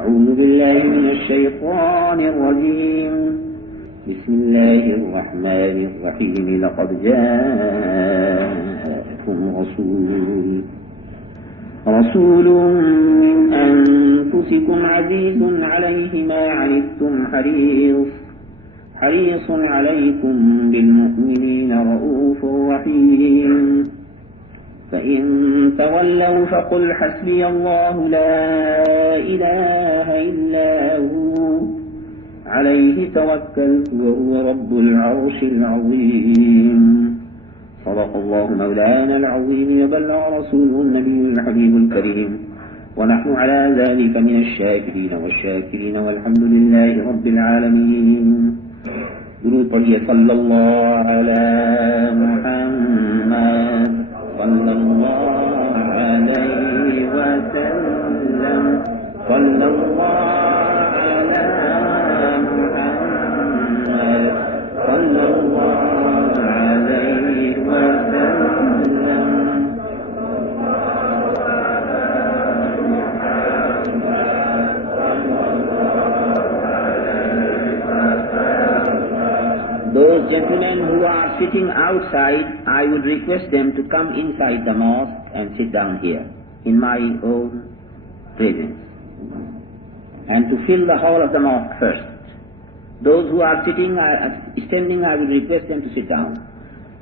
أعوذ بالله من الشيطان الرجيم. بسم الله الرحمن الرحيم. لقد جاءكم رسول من أنفسكم عزيز عليه ما عنتم حريص عليكم بالمؤمنين رؤوف رحيم. فإن تولوا فقل حسبي الله لا إله إلا هو عليه توكلت وهو رب العرش العظيم. صدق الله مولانا العظيم وبلغ رسوله النبي الحبيب الكريم، ونحن على ذلك من الشاكرين والشاكرين والحمد لله رب العالمين. درود پڑھیے صلی اللہ علی محمد صلی اللہ علیہ وسلم صلی اللہ علی محمد صلی اللہ علیہ وسلم. Those gentlemen who are sitting outside, I would request them to come inside the mosque and sit down here in my own presence, and to fill the hall of the mosque first. Those who are standing, I would request them to sit down.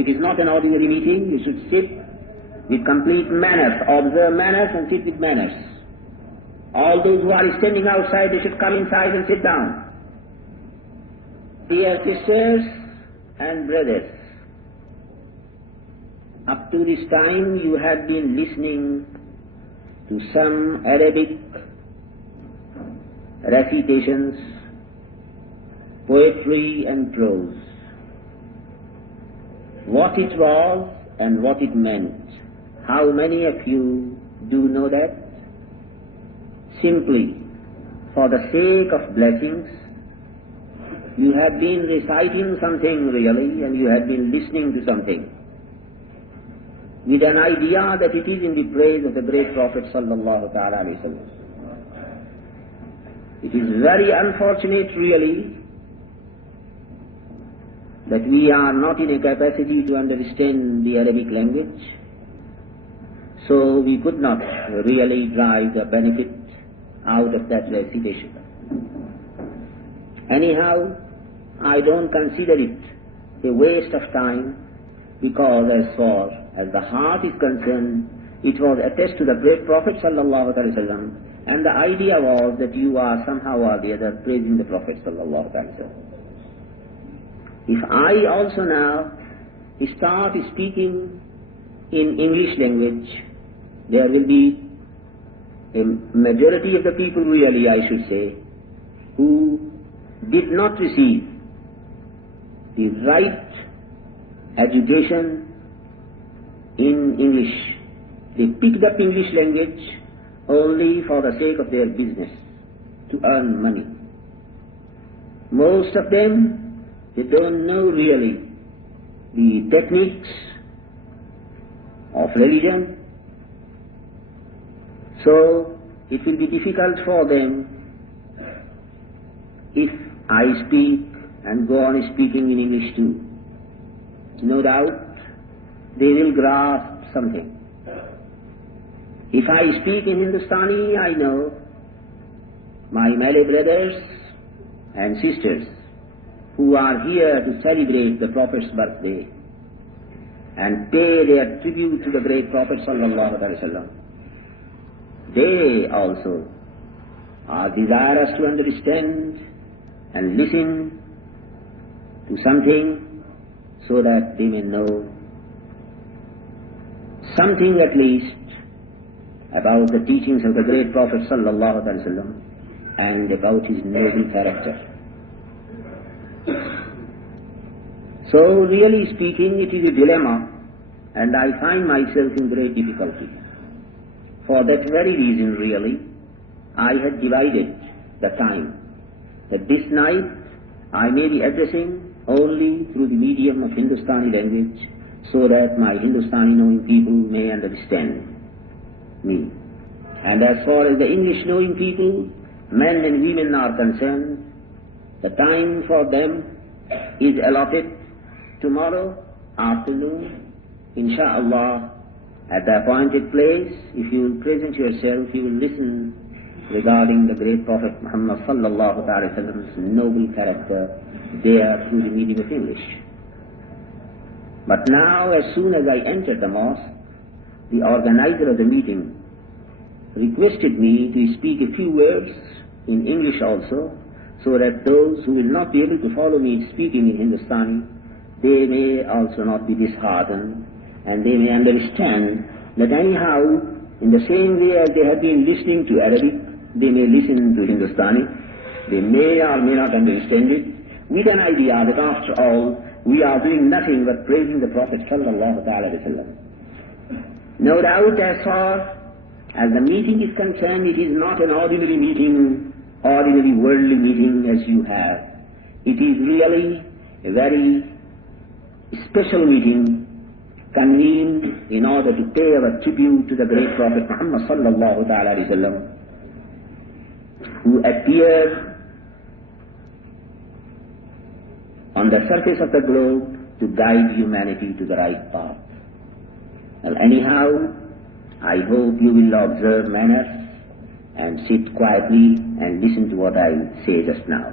It is not an ordinary meeting. You should sit with complete manners, observe manners and sit with manners. All those who are standing outside, they should come inside and sit down. Dear sisters and brothers, up to this time you have been listening to some Arabic recitations, poetry and prose. What it was and what it meant, how many of you do know that? Simply, for the sake of blessings, you have been reciting something really, and you have been listening to something, with an idea that it is in the praise of the great Prophet sallallahu ta'ala alayhi wa sallam. It is very unfortunate really that we are not in a capacity to understand the Arabic language, so we could not really drive the benefit out of that recitation. Anyhow, I don't consider it a waste of time, because as far as the heart is concerned, it was attached to the great Prophet sallallahu alaihi wasallam, and the idea was that you are somehow or the other praising the Prophet sallallahu alaihi wasallam. If I also now start speaking in English language, there will be a majority of the people really, I should say, who did not receive the right education in English. They picked up English language only for the sake of their business, to earn money. Most of them, they don't know really the techniques of religion, so it will be difficult for them if I speak and go on speaking in English too. No doubt they will grasp something. If I speak in Hindustani, I know my Malay brothers and sisters who are here to celebrate the Prophet's birthday and pay their tribute to the great Prophet sallallahu alaihi wasallam, they also are desirous to understand and listen to something, so that they may know something at least about the teachings of the great Prophet sallallahu alaihi wasallam and about his noble character. So really speaking, it is a dilemma, and I find myself in great difficulty. For that very reason really, I had divided the time that this night I may be addressing only through the medium of Hindustani language so that my Hindustani knowing people may understand me. And as far as the English knowing people, men and women are concerned, the time for them is allotted tomorrow afternoon, insha'Allah, at the appointed place. If you will present yourself, you will listen regarding the great Prophet Muhammad sallallahu alaihi wasallam's noble character there through the medium of English. But now, as soon as I entered the mosque, the organizer of the meeting requested me to speak a few words in English also, so that those who will not be able to follow me speaking in Hindustani, they may also not be disheartened, and they may understand that anyhow, in the same way as they have been listening to Arabic, they may listen to Hindustani. They may or may not understand it, with an idea that after all, we are doing nothing but praising the Prophet sallallahu alaihi wasallam. No doubt, as far as the meeting is concerned, it is not an ordinary meeting, ordinary worldly meeting as you have. It is really a very special meeting convened in order to pay our tribute to the great Prophet Muhammad sallallahu alaihi wasallam, who appeared on the surface of the globe to guide humanity to the right path. Well, anyhow, I hope you will observe manners and sit quietly and listen to what I say just now.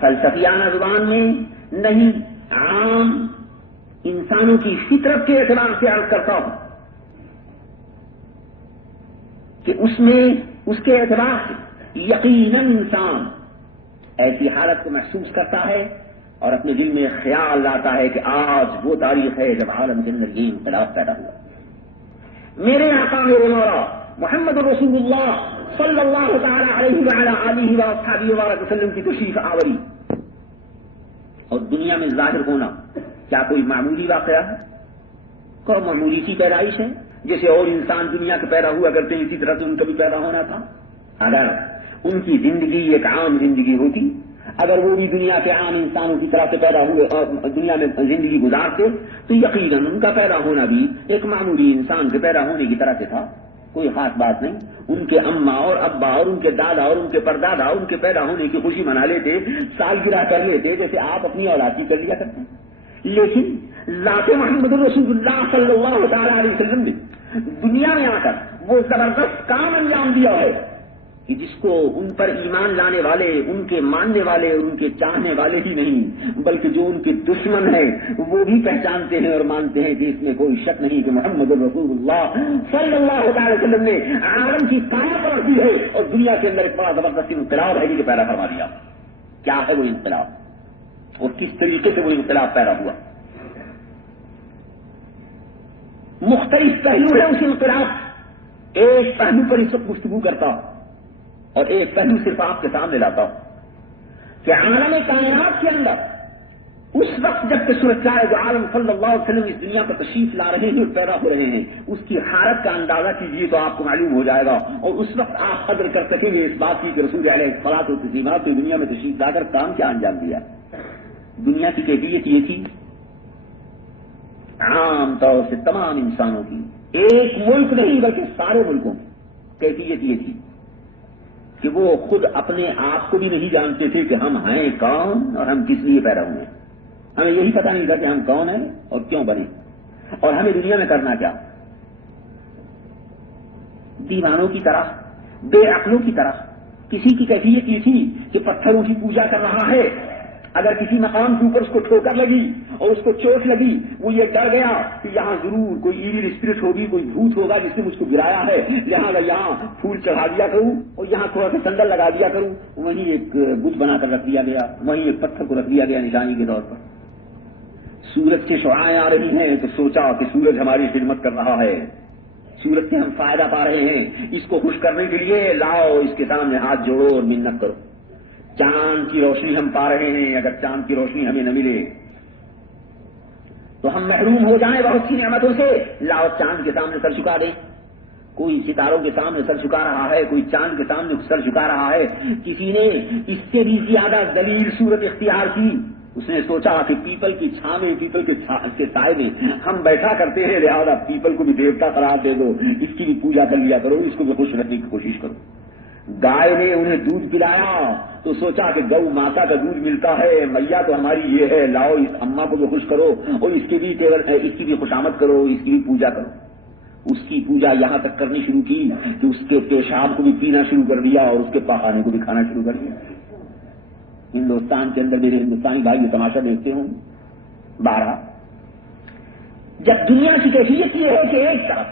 فلسفیانہ زبان میں نہیں، عام انسانوں کی فطرت کے اعتبار سے عرض کرتا ہوں کہ اس میں اس کے اعتبار سے یقیناً انسان ایسی حالت کو محسوس کرتا ہے اور اپنے دل میں خیال لاتا ہے کہ آج وہ تاریخ ہے جب عالم کے اندر یہ انقلاب پیدا ہوا. میرے آقا میرے مولا محمد رسول اللہ صلی اللہ تعالی علیہ وعلی آلہ واصحابہ وبارک وسلم کی تشریف آوری اور دنیا میں ظاہر ہونا کیا کوئی معمولی واقعہ ہے؟ کوئی معمولی سی پیدائش ہے؟ جیسے اور انسان دنیا کے پیدا ہوا کرتے ہیں اسی طرح سے ان کا بھی پیدا ہونا تھا. اگر ان کی زندگی ایک عام زندگی ہوتی، اگر وہ بھی دنیا کے عام انسانوں کی طرح سے پیدا ہوئے اور دنیا میں زندگی گزارتے تو یقیناً ان کا پیدا ہونا بھی ایک معمولی انسان کے پیدا ہونے کی طرح سے تھا. کوئی خاص بات نہیں. ان کے اماں اور ابا اور ان کے دادا اور ان کے پردادا ان کے پیدا ہونے کی خوشی منا لیتے، سالگرہ کر لیتے جیسے آپ اپنی اولاد کی کر لیا کرتے ہیں. لیکن ذات محمد رسول اللہ صلی اللہ تعالی علیہ وسلم نے دنیا میں آ کر وہ زبردست کام انجام دیا ہے کہ جس کو ان پر ایمان لانے والے، ان کے ماننے والے، ان کے چاہنے والے ہی نہیں بلکہ جو ان کے دشمن ہیں وہ بھی پہچانتے ہیں اور مانتے ہیں کہ اس میں کوئی شک نہیں کہ محمد رسول اللہ صلی اللہ علیہ وسلم نے عالم کی قیامت رکھ دی ہے اور دنیا کے اندر ایک بڑا زبردست انقلاب ہے جسے پیدا فرما دیا. کیا ہے وہ انقلاب اور کس طریقے سے وہ انقلاب پیدا ہوا؟ مختلف پہلو ہے اس انقلاب. ایک پہلو پر اس وقت گفتگو کرتا ہوں اور ایک پہلو صرف آپ کے سامنے لاتا ہوں کہ عالم کائنات کے اندر اس وقت جب کہ سورج جو عالم صلی اللہ علیہ وسلم اس دنیا پر تشریف لا رہے ہیں اور پیدا ہو رہے ہیں، اس کی حالت کا اندازہ کیجیے تو آپ کو معلوم ہو جائے گا اور اس وقت آپ قدر کر سکیں گے اس بات کی کہ رسول علیہ الصلوۃ والتسلیمات کی دنیا میں تشریف لا کر کام کیا انجام دیا. دنیا کی کیفیت یہ تھی عام طور سے تمام انسانوں کی، ایک ملک نہیں بلکہ سارے ملکوں کی کیفیت یہ تھی کہ وہ خود اپنے آپ کو بھی نہیں جانتے تھے کہ ہم ہیں کون اور ہم کس لیے پیدا ہوئے ہیں. ہمیں یہی پتہ نہیں تھا کہ ہم کون ہیں اور کیوں بنے اور ہمیں دنیا میں کرنا کیا. دیوانوں کی طرح، بے عقلوں کی طرح کسی کی کیفیت یہ تھی کہ پتھروں کی پوجا کر رہا ہے. اگر کسی مقام کے اوپر اس کو ٹھوکر لگی اور اس کو چوٹ لگی، وہ یہ ڈر گیا کہ یہاں ضرور کوئی ایویل اسپرٹ ہوگی، کوئی بھوت ہوگا جس نے مجھ کو گرایا ہے، لہٰذا یہاں پھول چڑھا دیا کروں اور یہاں تھوڑا سا سندل لگا دیا کروں. وہیں ایک بت بنا کر رکھ دیا گیا، وہیں ایک پتھر کو رکھ دیا گیا نشانی کے طور پر. سورج سے شعاعیں آ رہی ہیں تو سوچا کہ سورج ہماری خدمت کر رہا ہے، سورج سے ہم فائدہ پا رہے ہیں، اس کو خوش کرنے کے لیے لاؤ اس کے سامنے ہاتھ جوڑو اور منت کرو. چاند کی روشنی ہم پا رہے ہیں، اگر چاند کی روشنی ہمیں نہ ملے تو ہم محروم ہو جائیں بہت سی نعمتوں سے. لاؤ چاند کے سامنے سر جھکا دیں. کوئی ستاروں کے سامنے سر جھکا رہا ہے، کوئی چاند کے سامنے سر جھکا رہا ہے. کسی نے اس سے بھی زیادہ ذلیل صورت اختیار کی. اس نے سوچا کہ پیپل کی چھاں میں، پیپل کے سائے میں ہم بیٹھا کرتے ہیں، لہٰذا پیپل کو بھی دیوتا قرار دے دو، اس کی بھی پوجا کر لیا کرو، اس کو بھی خوش رکھنے کی کوشش کرو. گائے نے انہیں دودھ پلایا تو سوچا کہ گو ماتا کا دودھ ملتا ہے، میاں تو ہماری یہ ہے، لاؤ اس اماں کو بھی خوش کرو اور اس کی بھی خوشامد کرو، اس کی بھی پوجا کرو. اس کی پوجا یہاں تک کرنی شروع کی کہ اس کے پیشاب کو بھی پینا شروع کر دیا اور اس کے پاخانے کو بھی کھانا شروع کر دیا. ہندوستان کے اندر میرے ہندوستانی بھائی یہ تماشا دیکھتے ہوں. 12 جب دنیا کی کیفیت یہ ہے کہ ایک طرف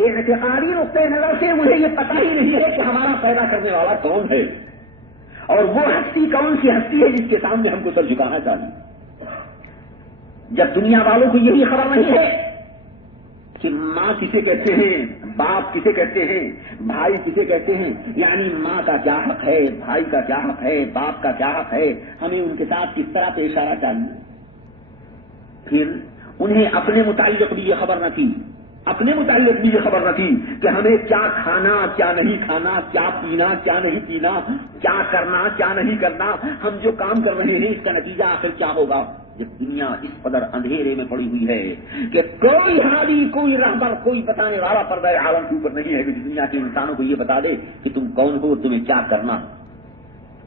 اعتقادی نقطۂ نظر سے مجھے یہ پتہ ہی نہیں ہے کہ ہمارا پیدا کرنے والا کون ہے اور وہ ہستی کون سی ہستی ہے جس کے سامنے ہم کو سر جھکانا چاہیے. جب دنیا والوں کو یہی خبر نہیں ہے کہ ماں کسے کہتے ہیں، باپ کسے کہتے ہیں، بھائی کسے کہتے ہیں، یعنی ماں کا کیا حق ہے، بھائی کا کیا حق ہے، باپ کا کیا حق ہے، ہمیں ان کے ساتھ کس طرح پیش آنا چاہیے. پھر انہیں اپنے متعلق بھی یہ خبر نہ تھی، اپنے متعلق بھی یہ خبر نہ تھی کہ ہمیں کیا کھانا کیا نہیں کھانا، کیا پینا کیا نہیں پینا، کیا کرنا کیا نہیں کرنا، ہم جو کام کر رہے ہیں اس کا نتیجہ آخر کیا ہوگا. جب دنیا اس قدر اندھیرے میں پڑی ہوئی ہے کہ کوئی حالی، کوئی رہبر، کوئی بتانے والا پردہ عالم کے اوپر نہیں ہے کہ دنیا کے انسانوں کو یہ بتا دے کہ تم کون ہو، تمہیں کیا کرنا.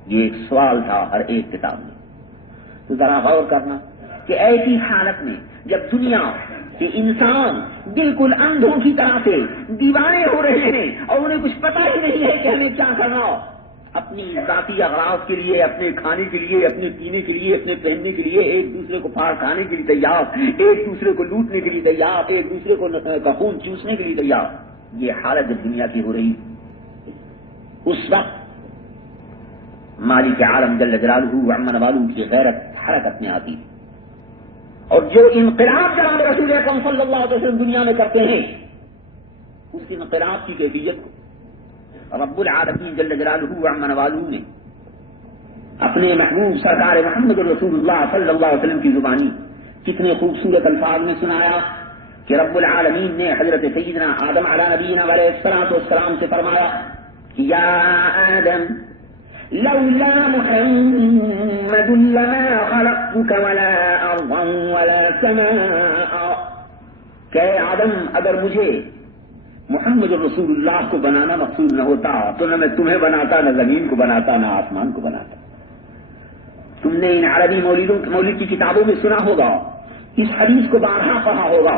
یہ ایک سوال تھا ہر ایک کتاب میں. تو ذرا غور کرنا کہ ایسی حالت میں جب دنیا کہ انسان بالکل اندھوں کی طرح سے دیوانے ہو رہے ہیں اور انہیں کچھ پتہ ہی نہیں ہے کہ ہمیں کیا کرنا. اپنی ذاتی اغراض کے لیے، اپنے کھانے کے لیے، اپنے پینے کے لیے، اپنے پہننے کے لیے ایک دوسرے کو پھاڑ کھانے کے لیے تیار، ایک دوسرے کو لوٹنے کے لیے تیار، ایک دوسرے کو خون چوسنے کے لیے تیار. یہ حالت جب دنیا کی ہو رہی اس وقت مالک عالم جل جلالہ عم نوالہ کی غیرت حرکت میں آتی. اور جو انقلاب جناب رسول اکرم صلی اللہ علیہ وسلم دنیا میں کرتے ہیں، اس انقلاب کی کیفیت کو رب العالمین جل جلالہ عم نوالہ نے اپنے محبوب سرکار محمد رسول اللہ صلی اللہ علیہ وسلم کی زبانی کتنے خوبصورت الفاظ میں سنایا کہ رب العالمین نے حضرت سیدنا آدم علیہ نبینا علیہ الصلوۃ والسلام سے فرمایا کہ یا آدم لولا محمد لما خلقتك ولا ارضا ولا سماء. کہ آدم اگر مجھے محمد رسول اللہ کو بنانا مقصود نہ ہوتا تو نہ میں تمہیں بناتا، نہ زمین کو بناتا، نہ آسمان کو بناتا. تم نے ان عربی مولد کی کتابوں میں سنا ہوگا، اس حدیث کو بارہا پڑھا ہوگا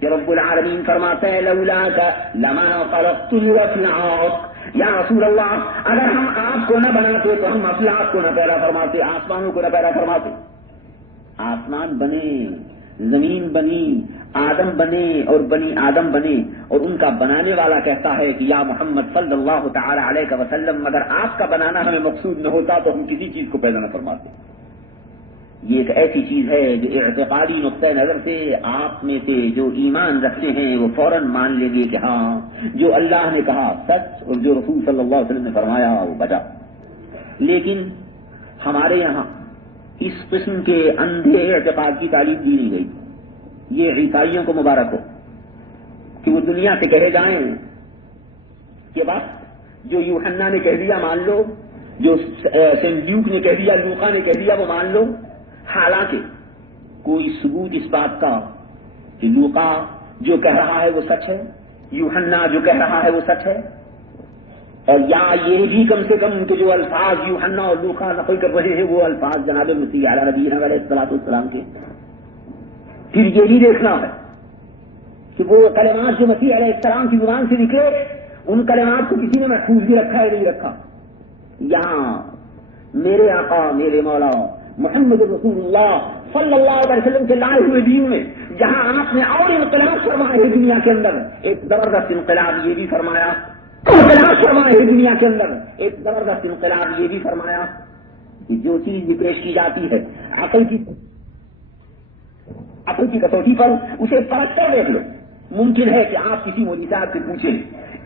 کہ رب العالمین فرماتا ہے لولاک لما خلقت الافلاق. یا رسول اللہ اگر ہم آپ کو نہ بناتے تو ہم افلاق کو نہ پیدا فرماتے، آسمانوں کو نہ پیدا فرماتے. آسمان بنے، زمین بنی، آدم بنے اور بنی آدم بنے، اور ان کا بنانے والا کہتا ہے کہ یا محمد صلی اللہ تعالی علیہ وسلم اگر آپ کا بنانا ہمیں مقصود نہ ہوتا تو ہم کسی چیز کو پیدا نہ فرماتے. یہ ایک ایسی چیز ہے جو اعتقادی نقطۂ نظر سے آپ میں سے جو ایمان رکھتے ہیں وہ فوراً مان لیں گے کہ ہاں جو اللہ نے کہا سچ اور جو رسول صلی اللہ علیہ وسلم نے فرمایا وہ بجا. لیکن ہمارے یہاں اس قسم کے اندھے اعتقاد کی تعلیم دی نہیں گئی. یہ عیسائیوں کو مبارک ہو کہ وہ دنیا سے کہے جائیں کہ بس جو یوحنا نے کہہ دیا مان لو، جو سینٹ ڈیوک نے کہہ دیا، لوقا نے کہہ دیا وہ مان لو. حالانکہ کوئی ثبوت اس بات کا کہ لوقا جو کہہ رہا ہے وہ سچ ہے، یوحنا جو کہہ رہا ہے وہ سچ ہے، اور یا یہ بھی کم سے کم کہ جو الفاظ یوحنا اور لوقا نقل کر رہے ہیں وہ الفاظ جناب مسیح علیہ نبینا علیہ الصلوۃ والسلام کے. پھر یہ بھی دیکھنا ہے کہ وہ کلمات جو مسیح علیہ السلام کی زبان سے نکلے ان کلمات کو کسی نے محفوظ بھی رکھا ہے نہیں رکھا. یہاں میرے آقا میرے مولا محمد رسول اللہ صلی اللہ علیہ وسلم کے لائے ہوئے دین میں جہاں آپ نے اور انقلاب فرمائے ہیں دنیا کے اندر، ایک زبردست انقلاب یہ بھی فرمایا، انقلاب فرمائے ہیں دنیا کے اندر ایک زبردست انقلاب یہ بھی فرمایا کہ جو چیز بھی پیش کی جاتی ہے عقل کی کسوٹی پر اسے پرکھ کر دیکھ لو. ممکن ہے کہ آپ کسی مولوی صاحب سے پوچھیں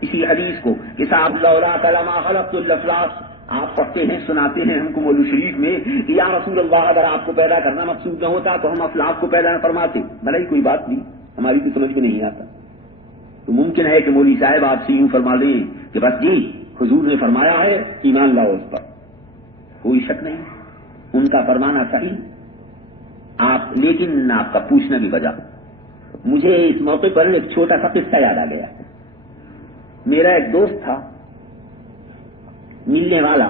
اسی حدیث کو کہ صاحب لولاک لما خلقت الافلاق، آپ پڑھتے ہیں سناتے ہیں ہم کو مولوی شریف میں کہ یا رسول اللہ اگر آپ کو پیدا کرنا مقصود نہ ہوتا تو ہم افلاق کو پیدا نہ فرماتے. بھلائی کوئی بات نہیں، ہماری تو سمجھ میں نہیں آتا. تو ممکن ہے کہ مولوی صاحب آپ سے یوں فرما لیں کہ بس جی حضور نے فرمایا ہے ایمان لاؤ اس پر، کوئی شک نہیں ان کا فرمانا صحیح. آپ لیکن آپ کا پوچھنا بھی بجا. مجھے اس موقع پر ایک چھوٹا سا قصہ یاد آ گیا. میرا ایک دوست تھا، ملنے والا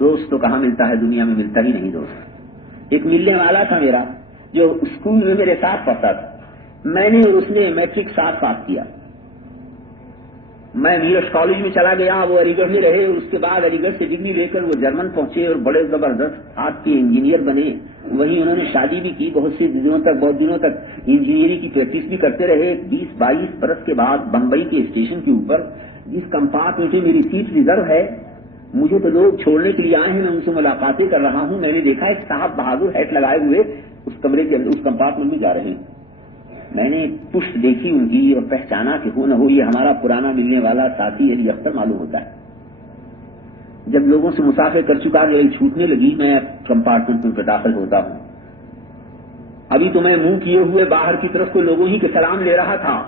دوست تو کہاں ملتا ہے، دنیا میں ملتا ہی نہیں دوست. ایک ملنے والا تھا میرا جو اسکول میں میرے ساتھ پڑھتا تھا. میں نے اور اس نے میٹرک ساتھ پاس کیا. میں نیرج کالج میں چلا گیا، وہ علی گڑھ میں رہے، اور اس کے بعد علی گڑھ سے ڈگری لے کر وہ جرمن پہنچے اور بڑے زبردست ہاتھ کے انجینئر بنے. وہیں انہوں نے شادی بھی کی، بہت دنوں تک انجینئرنگ کی پریکٹس بھی کرتے رہے. 20-22 برس کے بعد بمبئی کے اسٹیشن کے اوپر جس کمپارٹمنٹ میں میری سیٹ ریزرو ہے، مجھے تو لوگ چھوڑنے کے لیے آئے ہیں، میں ان سے ملاقاتیں کر رہا ہوں. میں نے دیکھا ایک صاحب بہادر ہیٹ لگائے ہوئے اس کمرے کے اندر اس کمپارٹمنٹ میں جا رہے ہیں. میں نے پشت دیکھی ان کی اور پہچانا کہ ہو نہ ہو یہ ہمارا پرانا ملنے والا ساتھی علی اختر معلوم ہوتا ہے. جب لوگوں سے مسافر کر چکا ریل چھوٹنے لگی، میں کمپارٹمنٹ میں داخل ہوتا ہوں. ابھی تو میں منہ کیے ہوئے باہر کی طرف کو لوگوں ہی کے سلام لے رہا تھا.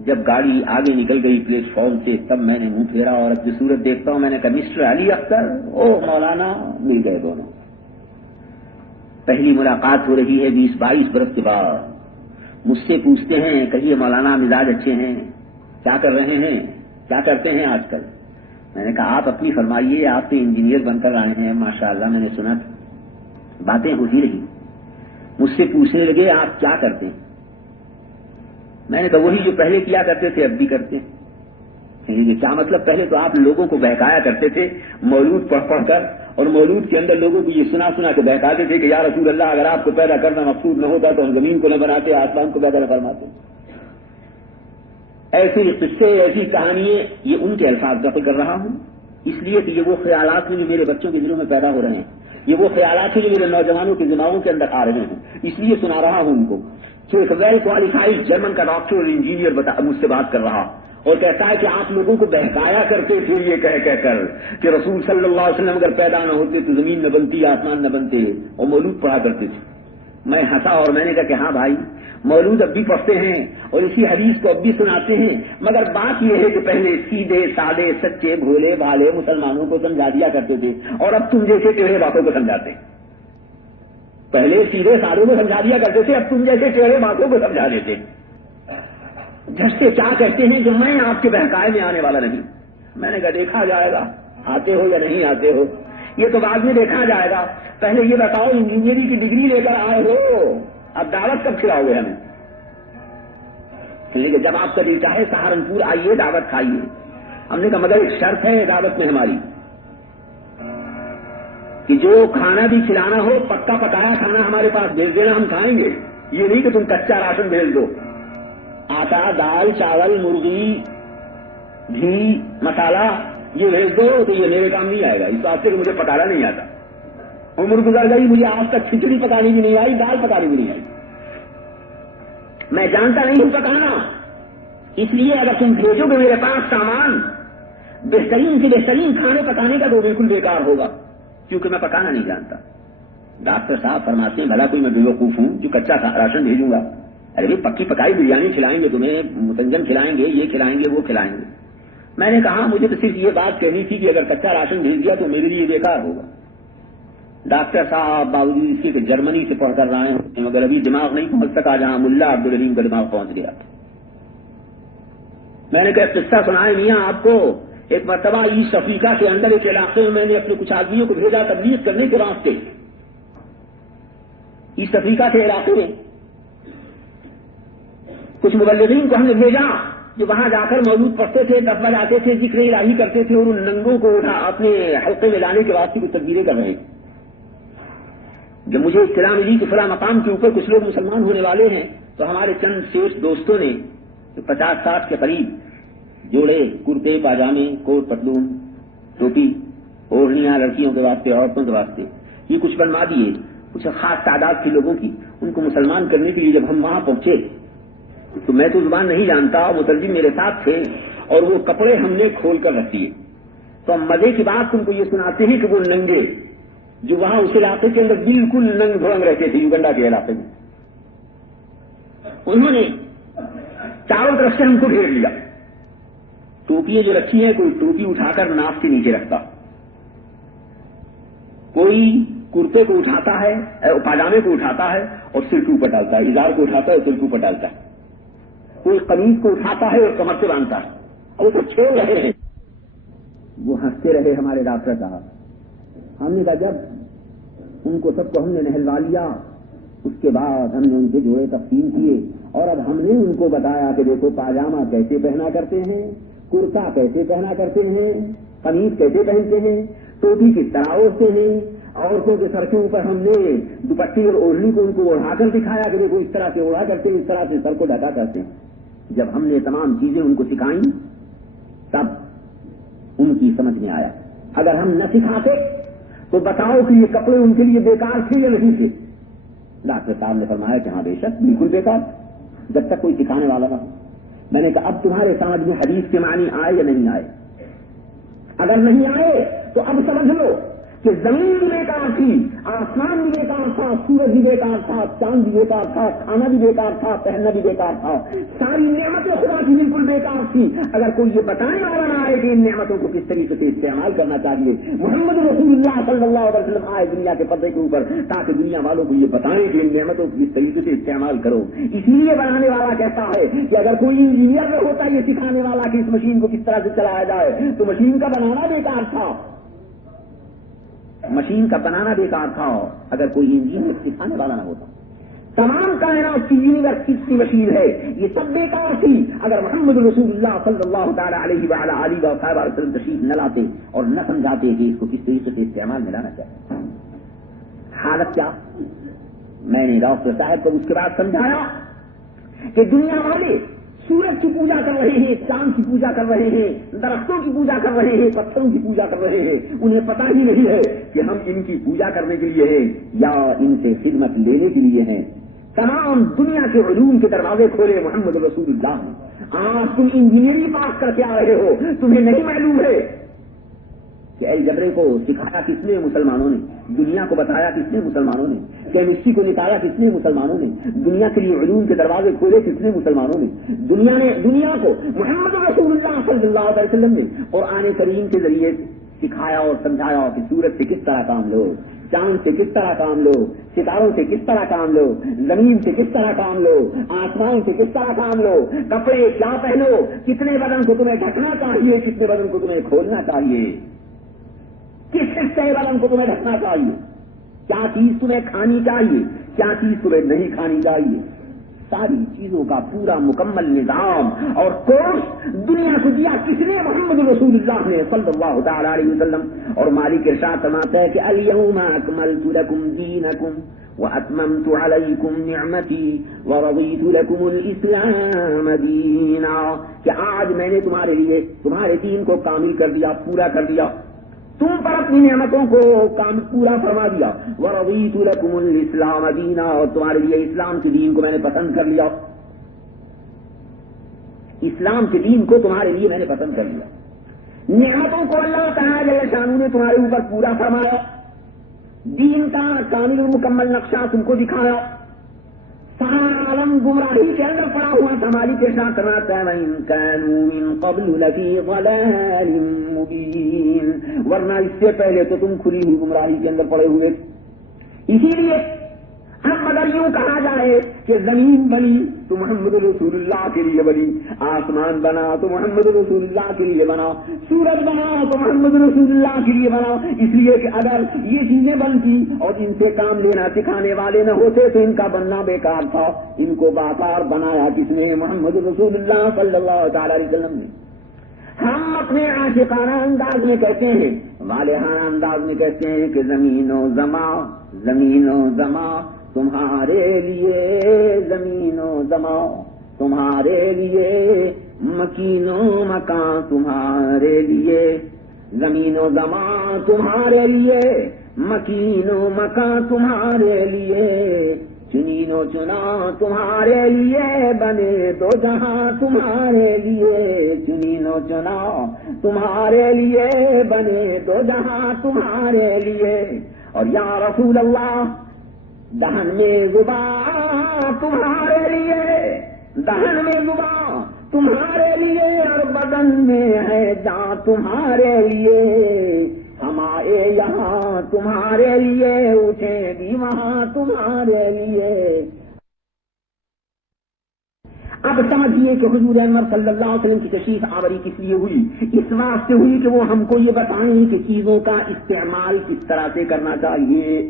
جب گاڑی آگے نکل گئی پلیٹ فارم سے تب میں نے منہ پھیرا اور اب جو صورت دیکھتا ہوں میں نے کہا مسٹر علی اختر، او مولانا. مل گئے دونوں. پہلی ملاقات ہو رہی ہے 20-22 برس کے بعد. مجھ سے پوچھتے ہیں کہیے مولانا مزاج اچھے ہیں، کیا کر رہے ہیں، کیا کرتے ہیں آج کل. میں نے کہا آپ اپنی فرمائیے، آپ تو انجینئر بن کر آئے ہیں ماشاءاللہ. میں نے سنا باتیں ہوتی رہی. مجھ سے پوچھنے لگے آپ کیا کرتے ہیں. میں نے کہا وہی جو پہلے کیا کرتے تھے اب بھی کرتے ہیں. کیا مطلب؟ پہلے تو آپ لوگوں کو بہکایا کرتے تھے مولود پڑھ پڑھ کر، اور مولود کے اندر لوگوں کو یہ سنا سنا کے بہکاتے تھے کہ یا رسول اللہ اگر آپ کو پیدا کرنا مقصود نہ ہوتا تو ہم زمین کو نہ بناتے، آسمان کو پیدا نہ فرماتے. ایسے قصے، ایسی کہانیاں، یہ ان کے الفاظ نقل کر رہا ہوں اس لیے کہ یہ وہ خیالات ہیں جو میرے بچوں کے دلوں میں پیدا ہو رہے ہیں، یہ وہ خیالات ہیں جو میرے نوجوانوں کے دماغوں کے اندر آ رہے ہیں، اس لیے سنا رہا ہوں ان کو. ایک ویل کوالیفائڈ جرمن کا ڈاکٹر اور انجینئر مجھ سے بات کر رہا اور کہتا ہے کہ آپ لوگوں کو بہکایا کرتے تھے یہ کہہ کر کہ رسول صلی اللہ علیہ وسلم اگر پیدا نہ ہوتے تو زمین نہ بنتی، آسمان نہ بنتے، اور مولود پڑھا کرتے تھے. میں ہنسا اور میں نے کہا کہ ہاں بھائی، مولود اب بھی پڑھتے ہیں اور اسی حدیث کو اب بھی سناتے ہیں، مگر بات یہ ہے کہ پہلے سیدھے سادے سچے بھولے بھالے مسلمانوں کو سمجھا دیا کرتے تھے اور اب تم جیسے ٹیڑھے باتوں کو سمجھاتے. پہلے سیدھے سادوں کو سمجھا دیا کرتے تھے، اب تم جیسے ٹیڑھے باتوں کو سمجھا دیتے. جھٹکے کیا کہتے ہیں کہ میں آپ کے بہکائے میں آنے والا نہیں. میں نے کہا دیکھا جائے گا آتے ہو یا نہیں آتے ہو، یہ تو بعد میں دیکھا جائے گا. پہلے یہ بتاؤ انجینئرنگ کی ڈگری لے کر آئے ہو، اب دعوت کب کھلاؤ گے ہمیں؟ لیکن جب آپ کا دل چاہے سہارنپور آئیے دعوت کھائیے. ہم نے کہا مگر ایک شرط ہے دعوت میں ہماری کہ جو کھانا بھی کھلانا ہو پکا پکایا کھانا ہمارے پاس بھیج دینا، ہم کھائیں گے. یہ نہیں کہ تم کچا راشن بھیج دو. آٹا، دال، چاول، مرغی، گھی، مسالہ یہ بھیج دو تو یہ میرے کام نہیں آئے گا. اس واسطے کہ مجھے پکانا نہیں آتا. عمر گزر گئی، مجھے آج تک کھچڑی پکانی بھی نہیں آئی، دال پکانی بھی نہیں آئی. میں جانتا نہیں ہوں پکانا. اس لیے اگر تم بھیجو گے میرے پاس سامان بہترین سے بہترین کھانے پکانے کا تو بالکل بیکار ہوگا کیونکہ میں پکانا نہیں جانتا. ڈاکٹر صاحب فرماتے ہیں بھلا کوئی میں بیوقوف ہوں جو کچا راشن بھیجوں گا؟ ارے بھائی پکی پکائی بریانی کھلائیں گے تمہیں، متنجم کھلائیں گے، یہ کھلائیں گے، وہ کھلائیں گے. میں نے کہا مجھے تو صرف یہ بات کہنی تھی کہ اگر کچا راشن بھیج دیا تو میرے لیے بیکار ہوگا. ڈاکٹر صاحب باوجود اس کے کہ جرمنی سے پڑھ کر رہے ہیں مگر ابھی دماغ نہیں پہنچ سکا جہاں ملا عبدالعلیم کا دماغ پہنچ گیا. میں نے کہا قصہ سنائے میاں آپ کو. ایک مرتبہ ایسٹ افریقہ کے اندر ایک علاقے میں نے اپنے کچھ آدمیوں کو بھیجا تبلیغ کرنے کے واسطے. ایسٹ افریقہ کے علاقے میں کچھ مبلغین کو ہم نے بھیجا جو وہاں جا کر مولود پڑھتے تھے، تسبیح جاتے تھے، ذکر الہی کرتے تھے اور ان ننگوں کو اپنے حلقے میں لانے کے واسطے کچھ تدبیریں کر رہے. جب مجھے اطلاع ملی کہ فلاں مقام کے اوپر کچھ لوگ مسلمان ہونے والے ہیں تو ہمارے چند شیخ دوستوں نے 50-60 کے قریب جوڑے کرتے پاجامے، کوٹ پتلون، ٹوپی، اوڑھنیاں لڑکیوں کے واسطے، عورتوں کے واسطے یہ کچھ بنوا دیے. کچھ خاص تعداد کے لوگوں کی ان کو مسلمان کرنے کے لیے جب ہم وہاں پہنچے تو میں تو زبان نہیں جانتا، مترجم میرے ساتھ تھے اور وہ کپڑے ہم نے کھول کر رکھ دیے. تو ہم مزے کی بات تم کو یہ سناتے ہیں کہ وہ ننگے جو وہاں اس علاقے کے اندر بالکل ننگ بھرنگ رہتے تھے، یوگنڈا کے علاقے میں، انہوں نے چاروں طرف سے ہم کو گھیر لیا. ٹوپیاں جو رکھی ہیں کوئی ٹوپی اٹھا کر ناف کے نیچے رکھتا، کوئی کرتے کو اٹھاتا ہے، پاجامے کو اٹھاتا ہے اور سر کے اوپر ڈالتا ہے، ازار کو اٹھاتا ہے اور سر کے اوپر ڈالتا ہے، کوئی قمیض کو اٹھاتا ہے اور کمر سے باندھتا ہے اور وہ سب چھوڑ رہے ہیں. وہ ہنستے رہے ہمارے ڈاکٹر صاحب. ہم نے کہا جب ان کو سب کو ہم نے نہلوا لیا اس کے بعد ہم نے ان سے جوڑے تقسیم کیے اور اب ہم نے ان کو بتایا کہ دیکھو پاجامہ کیسے پہنا کرتے ہیں، کرتا کیسے پہنا کرتے ہیں، قمیض کیسے پہنتے ہیں، ٹوپی کس طرح اوڑھتے ہیں. عورتوں کے سر کے اوپر ہم نے دوپٹی اور اوڑھنی کو ان کو اوڑھا کر دکھایا کہ دیکھو اس طرح سے اوڑھا کرتے ہیں، اس طرح سے سر کو ڈھکا کرتے ہیں. جب ہم نے تمام چیزیں ان کو سکھائیں تب ان کی سمجھ میں آیا. اگر ہم نہ سکھاتے تو بتاؤ کہ یہ کپڑے ان کے لیے بیکار تھے یا نہیں تھے؟ ڈاکٹر صاحب نے فرمایا کہ ہاں بے شک بالکل بیکار جب تک کوئی سکھانے والا نہ. میں نے کہا اب تمہارے سمجھ میں حدیث کے معنی آئے یا نہیں آئے؟ اگر نہیں آئے تو اب سمجھ لو کہ زمین بھی بیکار تھی، آسمان بھی بیکار تھا، سورج بھی بیکار تھا، چاند بھی بیکار تھا، کھانا بھی بیکار تھا، پہننا بھی بیکار تھا، ساری نعمتیں خدا کی بالکل بیکار تھی. اگر کوئی یہ بتانے والا نہ آئے کہ ان نعمتوں کو کس طریقے سے استعمال کرنا چاہیے. محمد رسول اللہ صلی اللہ علیہ وسلم آئے دنیا کے پردے کے اوپر تاکہ دنیا والوں کو یہ بتائیں کہ ان نعمتوں کو کس طریقے سے استعمال کرو. اس لیے بنانے والا کہتا ہے کہ اگر کوئی انجینئر ہوتا یہ سکھانے والا کہ اس مشین کو کس طرح سے چلایا جائے تو مشین کا بنانا بیکار تھا. مشین کا بنانا بیکار تھا اگر کوئی انجینئر سکھانے والا نہ ہوتا. تمام کائنات کی یونیورس کتنی وسیع ہے، یہ سب بیکار تھی اگر محمد رسول اللہ صلی اللہ تعالی علیہ وعلی آلہ وصحبہ وسلم تشریف نہ لاتے اور نہ سمجھاتے کہ اس کو کس طریقے سے استعمال میں لانا چاہیے۔ حالت کیا؟ میں نے ڈاکٹر صاحب کو اس کے بعد سمجھایا کہ دنیا والے سورج کی پوجا کر رہے ہیں، چاند کی پوجا کر رہے ہیں، درختوں کی پوجا کر رہے ہیں، پتھروں کی پوجا کر رہے ہیں، انہیں پتہ ہی نہیں ہے کہ ہم ان کی پوجا کرنے کے لیے ہیں یا ان سے خدمت لینے کے لیے ہیں۔ تمام دنیا کے علوم کے دروازے کھولے محمد رسول اللہ نے۔ آج تم انجینئرنگ پاس کر کے آ رہے ہو، تمہیں نہیں معلوم ہے کہ الجبرے کو سکھایا کس نے؟ مسلمانوں نے۔ دنیا کو بتایا کس نے؟ مسلمانوں نے۔ کیمسٹری کو نکالا کس نے؟ مسلمانوں نے۔ دنیا کے لیے علوم کے دروازے کھولے کس نے؟ مسلمانوں نے۔ دنیا کو محمد رسول اللہ صلی اللہ علیہ وسلم نے قرآن کریم کے ذریعے سکھایا اور سمجھایا کہ سورج سے کس طرح کام لو، چاند سے کس طرح کام لو، ستاروں سے کس طرح کام لو، زمین سے کس طرح کام لو، آسمان سے کس طرح کام لو، کپڑے کیا پہنو، کتنے بدن کو تمہیں ڈھکنا چاہیے، کتنے بدن کو تمہیں کھولنا چاہیے، کس حصے بدن کو تمہیں ڈھکنا چاہیے، کیا چیز تمہیں کھانی چاہیے، کیا چیز تمہیں نہیں کھانی چاہیے، ساری چیزوں کا پورا مکمل نظام اور کورس دنیا کو دیا کس نے؟ محمد رسول اللہ نے صلی اللہ تعالی علیہ وسلم۔ اور مالک ارشاد فرماتا ہے کہ الیوم اکملت لکم دینکم واتممت علیکم نعمتی ورضیت لکم الاسلام دینا، کہ آج میں نے تمہارے لیے تمہارے دین کو کامل کر دیا، پورا کر دیا، تم پر اپنی نعمتوں کو پورا فرما دیا، وَرَضِيتُ لَكُمُ الْإِسْلَامَ دِينًا، اور تمہارے لیے اسلام کے دین کو میں نے پسند کر لیا، اسلام کے دین کو تمہارے لیے میں نے پسند کر لیا۔ نعمتوں کو اللہ تعالی جل شانہ نے تمہارے اوپر پورا فرمایا، دین کا کامل اور مکمل نقشہ تم کو دکھایا، سارا عالم گمراہی کے اندر پڑا ہوا تھا، مالک کے ساتھ کرواتا ہے وَإِن كَانُوا مِن قَبْلُ لَفِي ضَلَالٍ مُبِينٍ، ورنہ اس سے پہلے تو تم کھلی ہوئی گمراہی کے اندر پڑے ہوئے تھے۔ اسی لیے اب اگر یوں کہا جائے کہ زمین بنی تو محمد رسول اللہ کے لیے بنی، آسمان بنا تو محمد رسول اللہ کے لیے بنا، سورج بنا تو محمد رسول اللہ کے لیے بنا، اس لیے کہ اگر یہ چیزیں بنتی اور ان سے کام لینا سکھانے والے نہ ہوتے تو ان کا بننا بیکار تھا۔ ان کو باکار بنایا کس نے؟ محمد رسول اللہ صلی اللہ تعالی علیہ وسلم نے۔ ہم اپنے عاشقانہ انداز میں کہتے ہیں، والہانہ انداز میں کہتے ہیں کہ زمین و زماں تمہارے لیے، زمین و زماں تمہارے لیے، مکین و مکان تمہارے لیے، زمین و زماں تمہارے لیے، مکین و مکان تمہارے لیے، چنین و چنا تمہارے لیے، بنے دو جہاں تمہارے لیے، چنین و چنا تمہارے لیے، بنے دو جہاں تمہارے لیے۔ اور یا رسول اللہ، دہن میں زبان تمہارے لیے، دہن میں زبان تمہارے لیے، اور بدن میں ہے جان تمہارے لیے، ہم آئے یہاں تمہارے لیے، اٹھے بھی وہاں تمہارے لیے۔ اب سمجھیے کہ حضور انور صلی اللہ علیہ وسلم کی تشریف آوری کس لیے ہوئی؟ اس واسطے ہوئی کہ وہ ہم کو یہ بتائیں کہ چیزوں کا استعمال کس طرح سے کرنا چاہیے،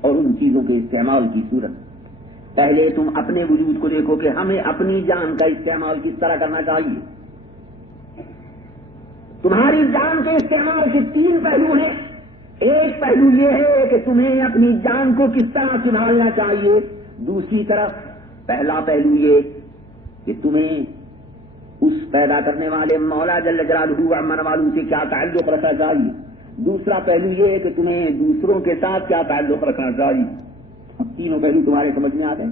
اور ان چیزوں کے استعمال کی صورت پہلے تم اپنے وجود کو دیکھو کہ ہمیں اپنی جان کا استعمال کس طرح کرنا چاہیے۔ تمہاری جان کے استعمال کے 3 پہلو ہیں۔ ایک پہلو یہ ہے کہ تمہیں اپنی جان کو کس طرح سنبھالنا چاہیے، دوسری طرف پہلا پہلو یہ کہ تمہیں اس پیدا کرنے والے مولا جل جلالہ عمن والوں سے کیا تعلق رکھنا چاہیے، دوسرا پہلو یہ ہے کہ تمہیں دوسروں کے ساتھ کیا تعلق رکھنا چاہیے۔ اب تینوں پہلو تمہارے سمجھ میں آتے ہیں۔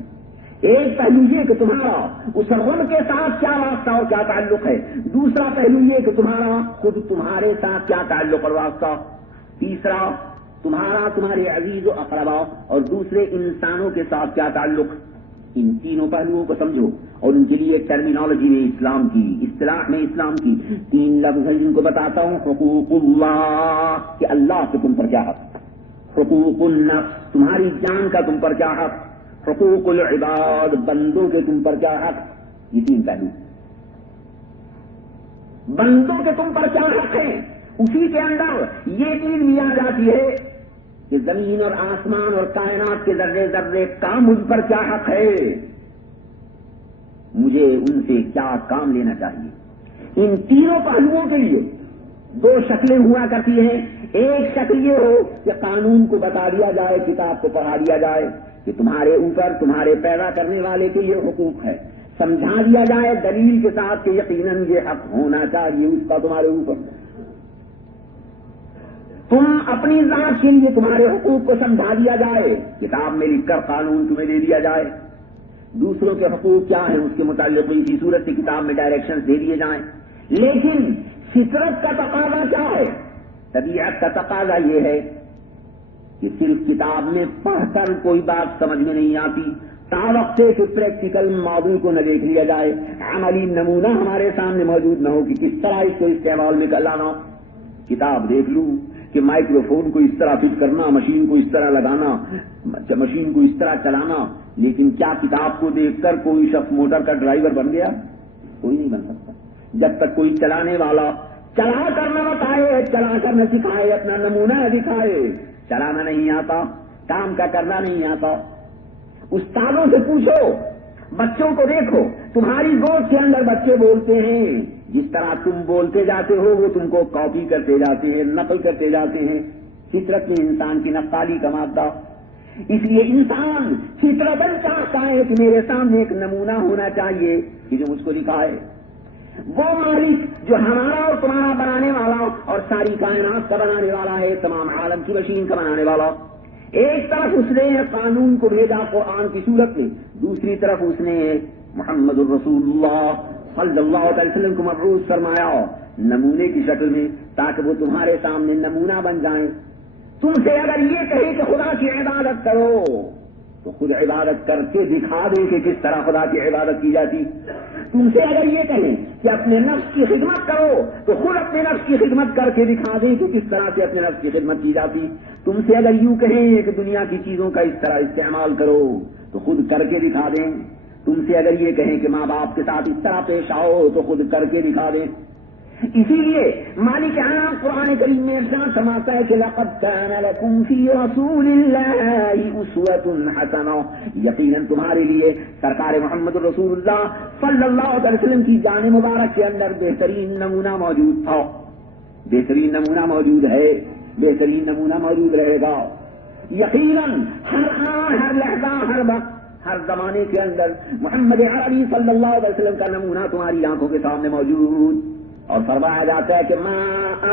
ایک پہلو یہ کہ تمہارا اس رب کے ساتھ کیا واسطہ اور کیا تعلق ہے، دوسرا پہلو یہ کہ تمہارا خود تمہارے ساتھ کیا تعلق اور واسطہ، تیسرا تمہارا تمہارے عزیز و اقربا اور دوسرے انسانوں کے ساتھ کیا تعلق۔ ان تینوں پہلوؤں کو سمجھو، اور ان کے لیے ٹرمینالوجی میں اسلام کی، اصطلاح میں اسلام کی 3 لفظ ہیں جن کو بتاتا ہوں۔ حقوق اللہ، کہ اللہ سے تم پر کیا حق، حقوق النفس، تمہاری جان کا تم پر کیا حق، حقوق العباد، بندوں کے تم پر کیا حق۔ یہ 3 پہلو، بندوں کے تم پر کیا حق ہے، اسی کے اندر یہ چیز بھی آ جاتی ہے کہ زمین اور آسمان اور کائنات کے ذرے ذرے کا مجھ پر کیا حق ہے، مجھے ان سے کیا کام لینا چاہیے۔ ان تینوں پہلوؤں کے لیے دو شکلیں ہوا کرتی ہیں۔ ایک شکل یہ ہو کہ قانون کو بتا دیا جائے، کتاب کو پڑھا دیا جائے کہ تمہارے اوپر تمہارے پیدا کرنے والے کے یہ حقوق ہے، سمجھا دیا جائے دلیل کے ساتھ کہ یقیناً یہ حق ہونا چاہیے اس کا تمہارے اوپر۔ تم اپنی ذات کے لیے تمہارے حقوق کو سمجھا دیا جائے، کتاب میں لکھ کر قانون تمہیں دے دیا جائے۔ دوسروں کے حقوق کیا ہیں اس کے متعلق اسی صورت سے کتاب میں ڈائریکشن دے دیے جائیں۔ لیکن فطرت کا تقاضا کیا ہے، طبیعت کا تقاضا یہ ہے کہ صرف کتاب میں پڑھ کر کوئی بات سمجھ میں نہیں آتی، تا وقت کہ پریکٹیکل موضوع کو نہ دیکھ لیا جائے، عملی نمونہ ہمارے سامنے موجود نہ ہو کہ کس طرح اس کو استعمال میں کر لانا۔ کتاب دیکھ لوں کہ مائکرو فون کو اس طرح فٹ کرنا، مشین کو اس طرح لگانا، مشین کو اس طرح چلانا، لیکن کیا کتاب کو دیکھ کر کوئی شخص موٹر کا ڈرائیور بن گیا؟ کوئی نہیں بن سکتا جب تک کوئی چلانے والا چلا کر نہ بتائے، چلا کر نہ سکھائے، اپنا نمونہ نہ دکھائے۔ چلانا نہیں آتا، کام کا کرنا نہیں آتا۔ استادوں سے پوچھو، بچوں کو دیکھو، تمہاری گود کے اندر بچے بولتے ہیں، جس طرح تم بولتے جاتے ہو وہ تم کو کاپی کرتے جاتے ہیں، نقل کرتے جاتے ہیں۔ فطرت میں انسان کی نقالی کا مادہ، اس لیے انسان فطرتاً چاہتا ہے کہ میرے سامنے ایک نمونہ ہونا چاہیے کہ جو مجھ کو دکھائے۔ وہ مالک جو ہمارا اور تمہارا بنانے والا اور ساری کائنات کا بنانے والا ہے، تمام عالم کی مشین کا بنانے والا، ایک طرف اس نے قانون کو بھیجا قرآن کی صورت میں، دوسری طرف اس نے محمد الرسول اللہ صلی اللہ علیہ وسلم کو مبعوث فرمایا نمونے کی شکل میں، تاکہ وہ تمہارے سامنے نمونہ بن جائیں۔ تم سے اگر یہ کہے کہ خدا کی عبادت کرو تو خود عبادت کر کے دکھا دے کہ کس طرح خدا کی عبادت کی جاتی۔ تم سے اگر یہ کہیں کہ اپنے نفس کی خدمت کرو تو خود اپنے نفس کی خدمت کر کے دکھا دے کہ کس طرح سے اپنے نفس کی خدمت کی جاتی۔ تم سے اگر یوں کہیں کہ دنیا کی چیزوں کا اس طرح استعمال کرو تو خود کر کے دکھا دیں۔ تم سے اگر یہ کہیں کہ ماں باپ کے ساتھ اس طرح پیش آؤ تو خود کر کے دکھا دیں۔ اسی لیے مالک انعام قرآن کریم میں ارشاد فرماتا ہے کہ لقد كان لكم في رسول الله اسوة حسنة، یقیناً تمہارے لیے سرکار محمد رسول اللہ صلی اللہ علیہ وسلم کی جان مبارک کے اندر بہترین نمونہ موجود تھا، بہترین نمونہ موجود ہے، بہترین نمونہ موجود رہے گا۔ یقیناً ہر آن، ہر لحظہ، ہر وقت، ہر زمانے کے اندر محمد عربی صلی اللہ علیہ وسلم کا نمونہ تمہاری آنکھوں کے سامنے موجود، اور فرمایا جاتا ہے کہ ما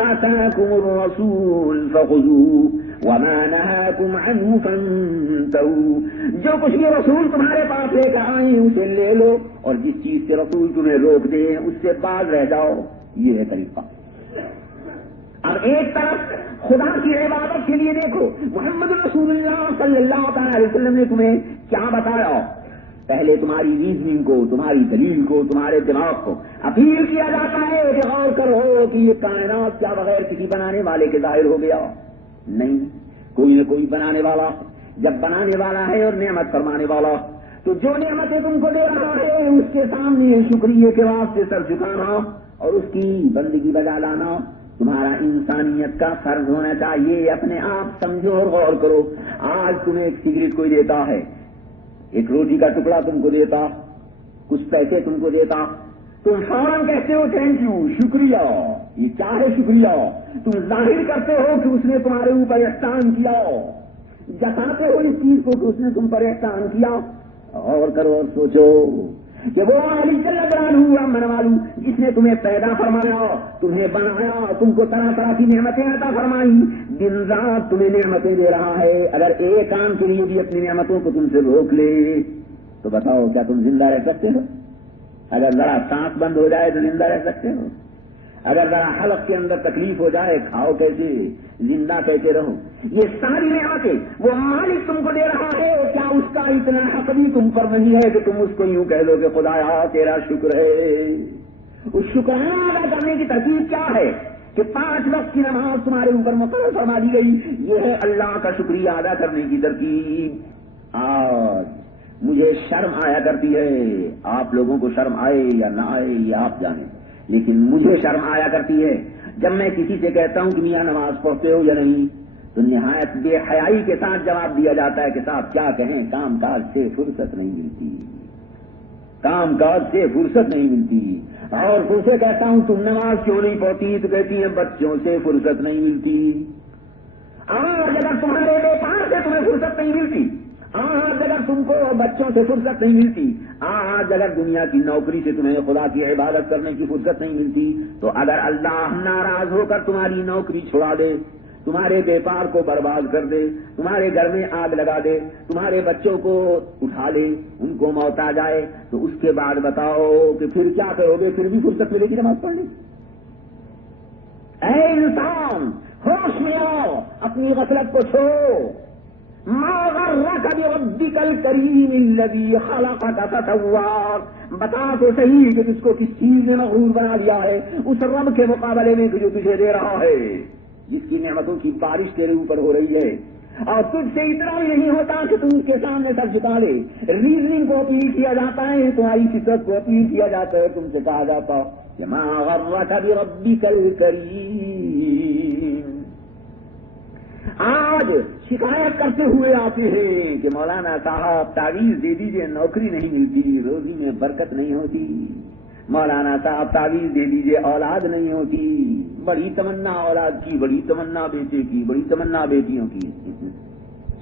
آتاکم الرسول فخذوه وما نهاکم عنه فانتهوا، جو کچھ بھی رسول تمہارے پاس لے کر آئے اسے لے لو، اور جس چیز سے رسول تمہیں روک دے اس سے باز رہ جاؤ۔ یہ ہے طریقہ۔ اب ایک طرف خدا کی عبادت کے لیے دیکھو، محمد رسول اللہ صلی اللہ تعالی علیہ وسلم نے تمہیں کیا بتایا؟ پہلے تمہاری ریزننگ کو، تمہاری دلیل کو، تمہارے دماغ کو اپیل کیا جاتا ہے کہ غور کرو کہ یہ کائنات کیا بغیر کسی بنانے والے کے ظاہر ہو گیا؟ نہیں، کوئی نہ کوئی بنانے والا۔ جب بنانے والا ہے اور نعمت فرمانے والا، تو جو نعمتیں تم کو دے رہا ہے اس کے سامنے شکریہ کے واسطے سر جھکانا اور اس کی بندگی بجا لانا تمہارا انسانیت کا فرض ہونا چاہیے۔ اپنے آپ سمجھو اور غور کرو۔ آج تمہیں ایک سگریٹ کوئی دیتا ہے، ایک روٹی کا ٹکڑا تم کو دیتا، کچھ پیسے تم کو دیتا، تم فوراً کہتے ہو تھینک یو، شکریہ۔ یہ کیا ہے شکریہ؟ تم ظاہر کرتے ہو کہ اس نے تمہارے اوپر احسان کیا، جتاتے ہو اس چیز کو کہ اس نے تم پر احسان کیا۔ غور کرو اور سوچو کہ وہ علی جل جلالہ من والو جس نے تمہیں پیدا فرمایا، تمہیں بنایا، تم کو طرح طرح کی نعمتیں عطا فرمائی، دن رات تمہیں نعمتیں دے رہا ہے، اگر ایک کام کے لیے بھی اپنی نعمتوں کو تم سے روک لے تو بتاؤ کیا تم زندہ رہ سکتے ہو؟ اگر ذرا سانس بند ہو جائے تو زندہ رہ سکتے ہو؟ اگر ذرا حلق کے اندر تکلیف ہو جائے کھاؤ کیسے، زندہ کیسے رہو؟ یہ ساری نعمتیں وہ مالک تم کو دے رہا ہے، کیا اس کا اتنا حق بھی تم پر نہیں ہے کہ تم اس کو یوں کہہ دو کہ خدایا تیرا شکر ہے؟ اس شکرانہ ادا کرنے کی ترتیب کیا ہے کہ 5 وقت کی نماز تمہارے اوپر مقرر فرما دی گئی، یہ ہے اللہ کا شکریہ ادا کرنے کی ترتیب۔ آج مجھے شرم آیا کرتی ہے، آپ لوگوں کو شرم آئے یا نہ آئے یہ آپ جانیں، لیکن مجھے شرم آیا کرتی ہے جب میں کسی سے کہتا ہوں کہ میاں نماز پڑھتے ہو یا نہیں، تو نہایت بے حیائی کے ساتھ جواب دیا جاتا ہے کہ صاحب کیا کہیں، کام کاج سے فرصت نہیں ملتی، کام کاج سے فرصت نہیں ملتی۔ اور تم سے کہتا ہوں تم نماز کیوں نہیں پڑھتی، تو کہتی ہیں بچوں سے فرصت نہیں ملتی۔ آج اگر تمہارے بیپار سے تمہیں فرصت نہیں ملتی، آج اگر تم کو بچوں سے فرصت نہیں ملتی، آج اگر دنیا کی نوکری سے تمہیں خدا کی عبادت کرنے کی فرصت نہیں ملتی، تو اگر اللہ ناراض ہو کر تمہاری نوکری چھڑا دے، تمہارے بیپار کو برباد کر دے، تمہارے گھر میں آگ لگا دے، تمہارے بچوں کو اٹھا لے، ان کو موت آ جائے، تو اس کے بعد بتاؤ کہ پھر کیا کرو گے؟ پھر بھی فرصت ملے گی نماز پڑھنے؟ اے انسان ہوش میں آؤ، اپنی غفلت کو چھوڑو۔ ما غرک بربک الکریم الذی خلقک فسواک، بتا تو صحیح کہ جس کو کس چیز نے مغرور بنا دیا ہے اس رب کے مقابلے میں جو تجھے دے رہا ہے، جس کی نعمتوں کی بارش تیرے اوپر ہو رہی ہے، اور تجھ سے اتنا بھی نہیں ہوتا کہ تم اس کے سامنے سر جھکا لے۔ ریزننگ کو اپیل کیا جاتا ہے، تمہاری فطرت کو اپیل کیا جاتا ہے، تم سے کہا جاتا کہ ما غرک بربک الکریم۔ آج شکایت کرتے ہوئے آتے ہیں کہ مولانا صاحب تعویذ دے دیجیے، نوکری نہیں ملتی، روزی میں برکت نہیں ہوتی، مولانا صاحب تعویذ دے دیجیے، اولاد نہیں ہوتی، بڑی تمنا اولاد کی، بڑی تمنا بیٹے کی، بڑی تمنا بیٹیوں کی۔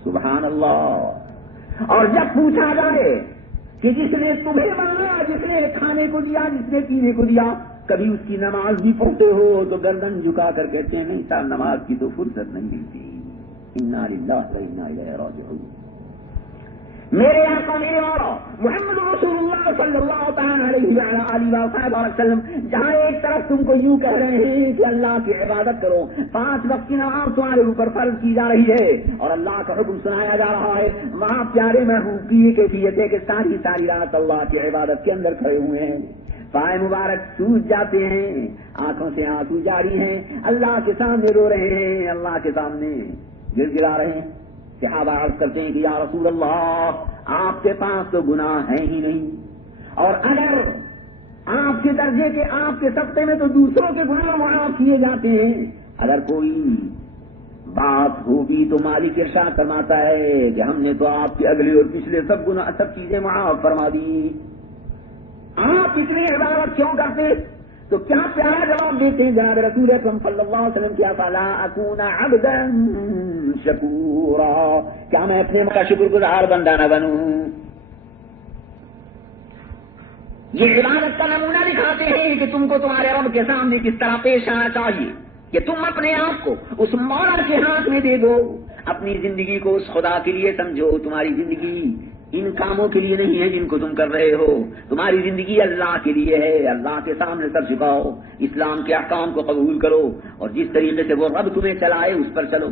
سبحان اللہ۔ اور جب پوچھا جائے کہ جس نے تمہیں بنایا، جس نے کھانے کو دیا، جس نے پینے کو دیا، کبھی اس کی نماز بھی پڑھتے ہو؟ تو گردن جھکا کر کہتے ہیں نہیں صاحب نماز کی تو فرصت نہیں ملتی۔ انا للہ و انا الیہ راجعون۔ میرے آقا میرے والا محمد رسول اللہ صلی اللہ تعالی علیہ وآلہ وسلم جہاں ایک طرف تم کو یوں کہہ رہے ہیں کہ اللہ کی عبادت کرو، 5 وقت کی نماز تمہارے اوپر فرض کی جا رہی ہے اور اللہ کا حکم سنایا جا رہا ہے، وہاں پیارے محبوب کی یہ کیفیت ہے کہ ساری رات اللہ کی عبادت کے اندر کھڑے ہوئے ہیں، پائے مبارک سوج جاتے ہیں، آنکھوں سے آنسو جاری ہیں، اللہ کے سامنے رو رہے ہیں، اللہ کے سامنے گر گرا رہے ہیں۔ صحابہ عرض کرتے ہیں کہ یا رسول اللہ آپ کے پاس تو گناہ ہیں ہی نہیں، اور اگر آپ کے درجے کے، آپ کے سطح میں تو دوسروں کے گناہ معاف کیے جاتے ہیں، اگر کوئی بات ہوگی تو مالک ارشاد فرماتا ہے کہ ہم نے تو آپ کے اگلے اور پچھلے سب گناہ، سب چیزیں معاف فرما دی، آپ اتنی عبادت کیوں کرتے؟ تو کیا پیارا جواب دیتے ہیں جناب رسول اکرم صلی اللہ علیہ وسلم، کیا فلا اکون عبدا شکورا، کیا میں اپنے کا شکر گزار بندہ نہ بنوں؟ یہ عبادت کا نمونہ دکھاتے ہیں کہ تم کو تمہارے رب کے سامنے کس طرح پیش آنا چاہیے، کہ تم اپنے آپ کو اس مولا کے ہاتھ میں دے دو، اپنی زندگی کو اس خدا کے لیے سمجھو، تمہاری زندگی ان کاموں کے لیے نہیں ہے جن کو تم کر رہے ہو، تمہاری زندگی اللہ کے لیے ہے، اللہ کے سامنے سر جھکاؤ، اسلام کے احکام کو قبول کرو، اور جس طریقے سے وہ رب تمہیں چلائے اس پر چلو۔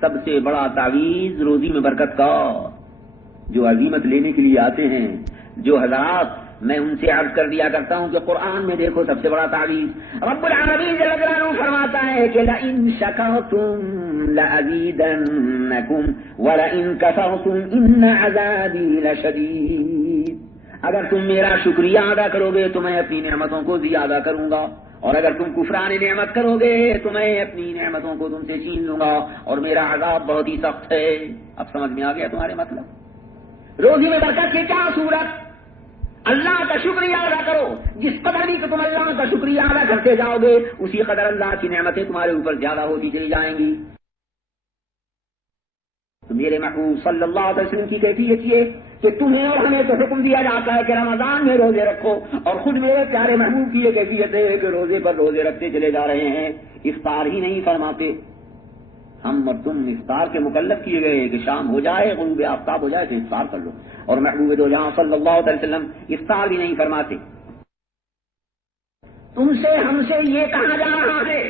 سب سے بڑا تعویذ روزی میں برکت کا، جو عزیمت لینے کے لیے آتے ہیں، جو حضرات میں ان سے عرض کر دیا کرتا ہوں کہ قرآن میں دیکھو سب سے بڑا تعویذ رب العالمین جل جلالہ فرماتا ہے کہ لئن شکرتم لأزیدنکم ولئن کفرتم ان عذابی لشدید، اگر تم میرا شکریہ ادا کرو گے تو میں اپنی نعمتوں کو زیادہ کروں گا، اور اگر تم کفران نعمت کرو گے تو میں اپنی نعمتوں کو تم سے چھین لوں گا، اور میرا عذاب بہت ہی سخت ہے۔ اب سمجھ میں آ گیا تمہارے مطلب؟ روزی میں برکت کی کیا صورت؟ اللہ کا شکریہ ادا کرو، جس قدر بھی کہ تم اللہ کا شکریہ ادا کرتے جاؤ گے اسی قدر اللہ کی نعمتیں تمہارے اوپر زیادہ ہوتی چلی جائیں گی۔ تو میرے محبوب صلی اللہ علیہ وسلم کی کیفیت یہ کہ تمہیں اور ہمیں تو حکم دیا جاتا ہے کہ رمضان میں روزے رکھو، اور خود میرے پیارے محبوب کی یہ کیفیت ہے کہ روزے پر روزے رکھتے چلے جا رہے ہیں، افطار ہی نہیں فرماتے۔ ہم اور تم افطار کے مکلف کیے گئے کہ شام ہو جائے، غروب آفتاب ہو جائے تو افطار کر لو، اور محبوب دو جہاں صلی اللہ علیہ وسلم افطار بھی نہیں فرماتے۔ تم سے ہم سے یہ کہا جا رہا ہے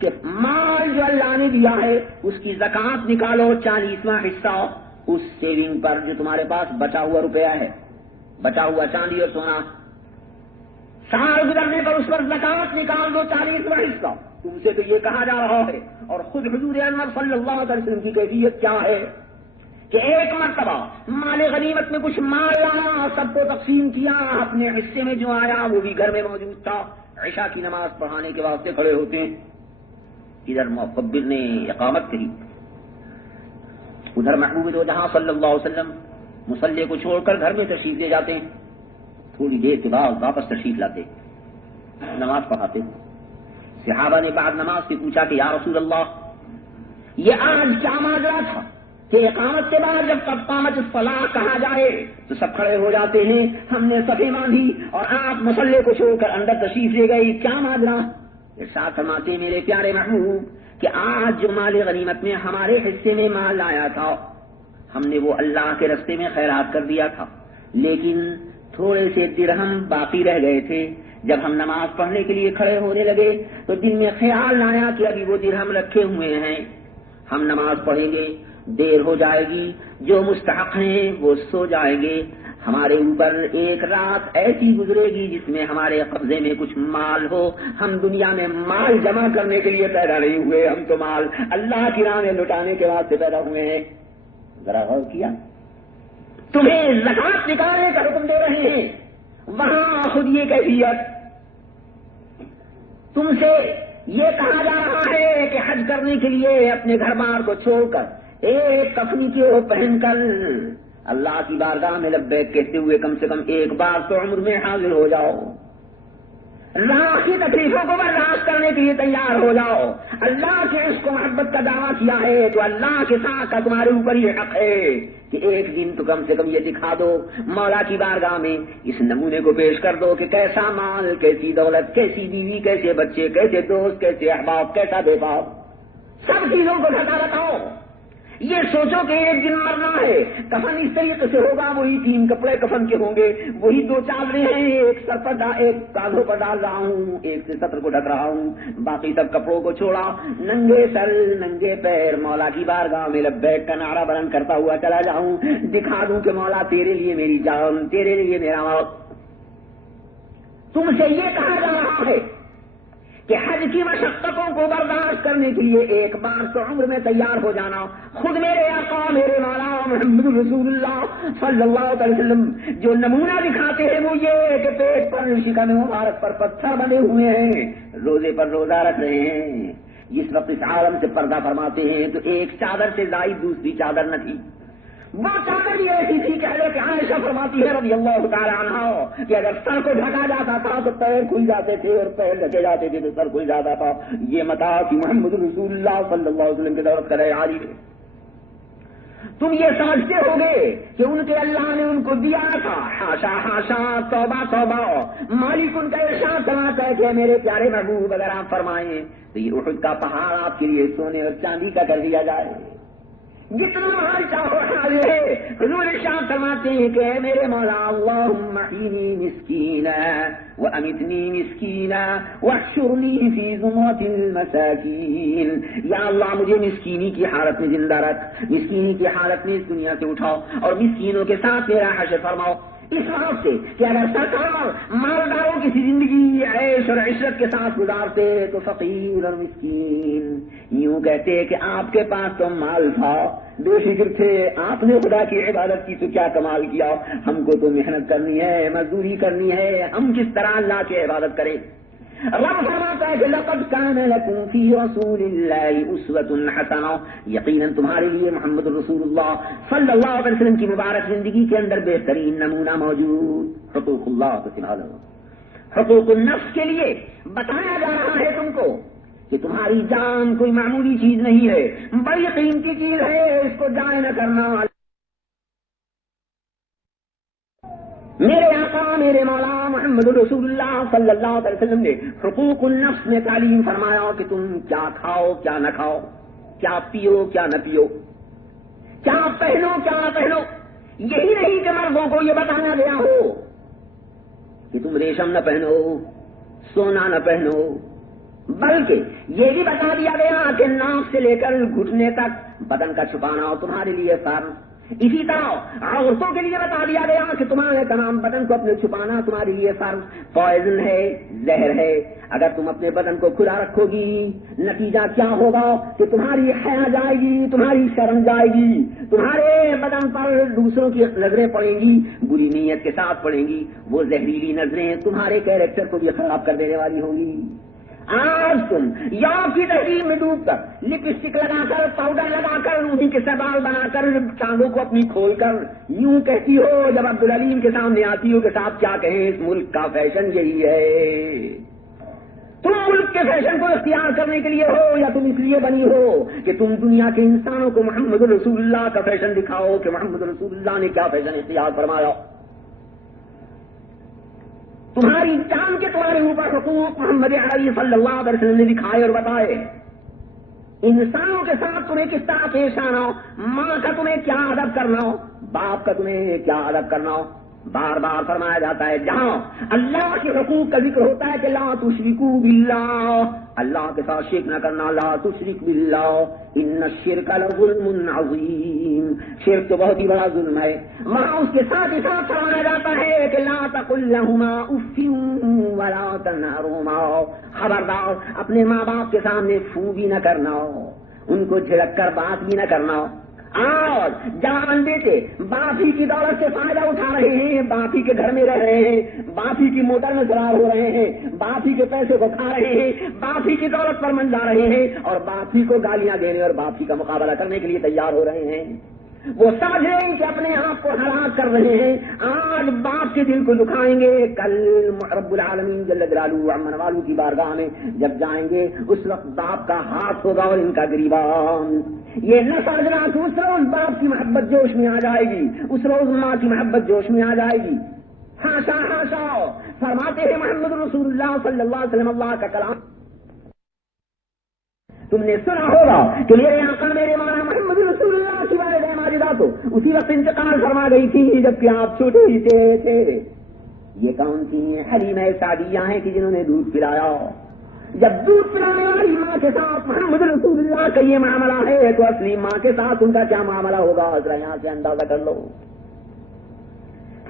کہ مال جو اللہ نے دیا ہے اس کی زکوٰۃ نکالو، 40واں حصہ اس سیونگ پر جو تمہارے پاس بچا ہوا روپیہ ہے، بچا ہوا چاندی اور سونا، سال گزرنے پر اس پر زکوٰۃ نکال دو 40واں حصہ۔ تم سے تو یہ کہا جا رہا ہے، اور خود حضور انور صلی اللہ علیہ وسلم کی کیفیت کیا ہے کہ ایک مرتبہ مال غنیمت میں کچھ مال لایا، سب کو تقسیم کیا، اپنے حصے میں جو آیا وہ بھی گھر میں موجود تھا، عشاء کی نماز پڑھانے کے واسطے کھڑے ہوتے ہیں، ادھر مقبر نے اقامت کہی، ادھر محبوب دو جہاں صلی اللہ علیہ وسلم مصلی کو چھوڑ کر گھر میں تشریف لے جاتے ہیں، تھوڑی دیر کے بعد واپس تشریف لاتے، نماز پڑھاتے۔ صحابہ نے بعد نماز سے پوچھا کہ یا رسول اللہ، یہ آج کیا ماجرا تھا کہ اقامت کے بعد جب قامت الصلاۃ کہا جائے تو سب کھڑے ہو جاتے ہیں، ہم نے صفیں باندھی اور آپ مصلی کو چھوڑ کر اندر تشریف لے گئی، کیا ماجرا؟ ارشاد فرماتے ہیں میرے پیارے محبوب کہ آج جو مال غنیمت میں ہمارے حصے میں مال آیا تھا، ہم نے وہ اللہ کے راستے میں خیرات کر دیا تھا، لیکن تھوڑے سے درہم باقی رہ گئے تھے۔ جب ہم نماز پڑھنے کے لیے کھڑے ہونے لگے تو دل میں خیال آیا کہ ابھی وہ درہم رکھے ہوئے ہیں، ہم نماز پڑھیں گے، دیر ہو جائے گی، جو مستحق ہیں وہ سو جائیں گے، ہمارے اوپر ایک رات ایسی گزرے گی جس میں ہمارے قبضے میں کچھ مال ہو۔ ہم دنیا میں مال جمع کرنے کے لیے پیدا نہیں ہوئے، ہم تو مال اللہ کی راہ میں لٹانے کے واسطے پیدا ہوئے ہیں۔ ذرا غور کیا، تمہیں زکات نکالنے کا حکم دے رہے ہیں، وہاں خود یہ کیفیت، تم سے یہ کہا جا رہا ہے کہ حج کرنے کے لیے اپنے گھر بار کو چھوڑ کر ایک کفنی کے وہ پہن کر اللہ کی بارگاہ میں لبیک کہتے ہوئے کم سے کم ایک بار تو عمر میں حاضر ہو جاؤ، اللہ کی تکلیفوں کو برداشت کرنے کے لیے تیار ہو جاؤ۔ اللہ کے عشق و محبت کا دعویٰ کیا ہے تو اللہ کے ساتھ کا تمہارے اوپر یہ حق ہے کہ ایک دن تو کم سے کم یہ دکھا دو، مولا کی بارگاہ میں اس نمونے کو پیش کر دو کہ کیسا مال، کیسی دولت، کیسی بیوی، کیسے بچے، کیسے دوست، کیسے احباب، کیسا بے باپ، سب چیزوں کو ڈھکا رکھاؤ۔ یہ سوچو کہ ایک دن مرنا ہے، کفن اس طریقے سے ہوگا، وہی 3 کپڑے کفن کے ہوں گے، وہی 2 چادریں ہیں، ایک سر پر ایک کاندھوں پر ڈال رہا ہوں، ایک سے سطر کو ڈھک رہا ہوں، باقی سب کپڑوں کو چھوڑا، ننگے سر ننگے پیر مولا کی بارگاہ میں لبیک کا نعرہ بلند کرتا ہوا چلا جاؤں، دکھا دوں کہ مولا تیرے لیے میری جان، تیرے لیے میرا موت۔ تم سے یہ کہا جا رہا ہے کہ حج کی مشقتوں کو برداشت کرنے کے لیے ایک بار تو عمر میں تیار ہو جانا۔ خود میرے آقا میرے مولا محمد رسول اللہ صلی اللہ علیہ وسلم جو نمونہ دکھاتے ہیں وہ یہ کہ پیٹ پر شکم مبارک پر پتھر بنے ہوئے ہیں، روزے پر روزہ رکھ رہے ہیں، جس وقت اس عالم سے پردہ فرماتے ہیں تو ایک چادر سے زائد دوسری چادر نہ تھی، وہ چادر بھی ایسی تھی کہ حضرت عائشہ فرماتی ہے رضی اللہ تعالی عنہا کہ اگر سر کو ڈھکا جاتا تھا تو پیر کھل جاتے تھے اور پیر ڈھکے جاتے تھے تو سر کھل جاتا تھا۔ یہ متا کہ محمد رسول اللہ صلی اللہ علیہ وسلم کی دولت کرے عالی ہے۔ تم یہ سمجھتے ہوگے کہ ان کے اللہ نے ان کو دیا تھا، ہاشا ہاشا، توبہ توبہ، مالک ان کا ارشاد فرماتا ہے کہ میرے پیارے محبوب اگر آپ فرمائیں تو یہ احد کا پہاڑ آپ کے لیے سونے اور چاندی کا کر دیا جائے، جتنا مال چاہو حاضر ہے۔ حضور ارشاد فرماتے ہیں کہ اے میرے مولا اللہم احیینی مسکینا وامتنی مسکینا واحشرنی فی زمرۃ المساکین، یا اللہ مجھے مسکینی کی حالت میں زندہ رکھ، مسکینی کی حالت میں اس دنیا سے اٹھاؤ اور مسکینوں کے ساتھ میرا حشر فرماؤ۔ اس وقت سے کہ اگر سرکار مالداروں کی زندگی عیش اور عشرت کے ساتھ گزارتے تو فقیر اور مسکین یوں کہتے کہ آپ کے پاس تو مال تھا، بے فکر تھے، آپ نے خدا کی عبادت کی تو کیا کمال کیا، ہم کو تو محنت کرنی ہے، مزدوری کرنی ہے، ہم کس طرح اللہ کی عبادت کریں۔ رب فرماتا ہے کہ لقد کان لکم فی رسول اللہ اسوۃ حسنہ، یقیناً تمہارے لیے محمد رسول اللہ صلی اللہ علیہ وسلم کی مبارک زندگی کے اندر بہترین نمونہ موجود۔ حقوق اللہ کو سنبھالو، حقوق النفس کے لیے بتایا جا رہا ہے تم کو کہ تمہاری جان کوئی معمولی چیز نہیں ہے، بڑی قیمتی چیز ہے، اس کو ضائع نہ کرنا۔ میرے آقا میرے مولا محمد رسول اللہ صلی اللہ علیہ وسلم نے حقوق النفس میں تعلیم فرمایا کہ تم کیا کھاؤ کیا نہ کھاؤ، کیا پیو کیا نہ پیو، کیا پہنو کیا نہ پہنو۔ یہی نہیں کہ مردوں کو یہ بتایا گیا ہو کہ تم ریشم نہ پہنو، سونا نہ پہنو، بلکہ یہ بھی بتا دیا گیا کہ ناک سے لے کر گھٹنے تک بدن کا چھپانا تمہارے لیے فرض۔ اسی طرح عورتوں کے لیے بتا دیا گیا کہ تمہارے تمام بدن کو اپنے چھپانا تمہارے لیے فرض، پوائزن ہے، زہر ہے۔ اگر تم اپنے بدن کو کھلا رکھو گی نتیجہ کیا ہوگا کہ تمہاری حیا جائے گی، تمہاری شرم جائے گی، تمہارے بدن پر دوسروں کی نظریں پڑیں گی، بری نیت کے ساتھ پڑیں گی، وہ زہریلی نظریں تمہارے کیریکٹر کو بھی خراب کر دینے والی ہوں گی۔ آج تم یا کی تہذیب میں ڈوب کر لپسٹک لگا کر پاؤڈر لگا کر انہیں کے سوال بنا کر ٹانگوں کو اپنی کھول کر یوں کہتی ہو جب عبدالعلیم کے سامنے آتی ہو کہ صاحب کیا کہیں اس ملک کا فیشن یہی ہے. تم ملک کے فیشن کو اختیار کرنے کے لیے ہو یا تم اس لیے بنی ہو کہ تم دنیا کے انسانوں کو محمد رسول اللہ کا فیشن دکھاؤ کہ محمد رسول اللہ نے کیا فیشن اختیار فرمایا. تمہاری جان کے تمہارے اوپر حقوق محمد عربی صلی اللہ علیہ وسلم نے دکھائے اور بتائے. انسانوں کے ساتھ تمہیں کس طرح پیش آنا ہو, ماں کا تمہیں کیا ادب کرنا ہو, باپ کا تمہیں کیا ادب کرنا ہو. بار بار فرمایا جاتا ہے جہاں اللہ کے حقوق کا ذکر ہوتا ہے کہ لا تشرکوا باللہ, اللہ کے ساتھ شرک نہ کرنا, لا تشرک باللہ ان الشرک لظلم عظیم, شرک تو بہت ہی بڑا ظلم ہے. وہاں اس کے ساتھ ہی ساتھ فرمایا جاتا ہے کہ لا تقل لہما اف ولا تنہرہما, خبردار اپنے ماں باپ کے سامنے فو بھی نہ کرنا ہو, ان کو جھڑک کر بات بھی نہ کرنا ہو. اور جوان بیٹے باپ ہی کی دولت سے فائدہ اٹھا رہے ہیں, باپ ہی کے گھر میں رہ رہے ہیں, باپ ہی کی موٹر میں سوار ہو رہے ہیں, باپ ہی کے پیسے کو کھا رہے ہیں, باپ ہی کی دولت پر منڈا رہے ہیں اور باپ ہی کو گالیاں دینے اور باپ ہی کا مقابلہ کرنے کے لیے تیار ہو رہے ہیں. وہ سمجھ رہے ہیں کہ اپنے آپ کو ہلاک کر رہے ہیں. آج باپ کے دل کو دکھائیں گے, کل رب العالمین جل جلالہ امن والوں کی بارگاہ میں جب جائیں گے اس وقت باپ کا ہاتھ ہوگا اور ان کا گریبان. یہ نہ سمجھنا کہ اس روز باپ کی محبت جوش میں آ جائے گی, اس روز ماں کی محبت جوش میں آ جائے گی. ہاشا ہاشا, فرماتے ہیں محمد رسول اللہ صلی اللہ علیہ وسلم اللہ کا کلام تم نے سنا ہوگا کہ میرے آقا میرے مولا محمد رسول اللہ کی والدہ ماجدہ تو اسی وقت انتقال فرما گئی تھی جبکہ آپ چھوٹے ہی تھے. یہ کون سی حلیمہ سعدیہ ہیں کہ جنہوں نے دودھ پلایا. جب دودھ پلانے والی ماں کے ساتھ محمد رسول اللہ کا یہ معاملہ ہے تو اصلی ماں کے ساتھ ان کا کیا معاملہ ہوگا ذرا یہاں سے اندازہ کر لو.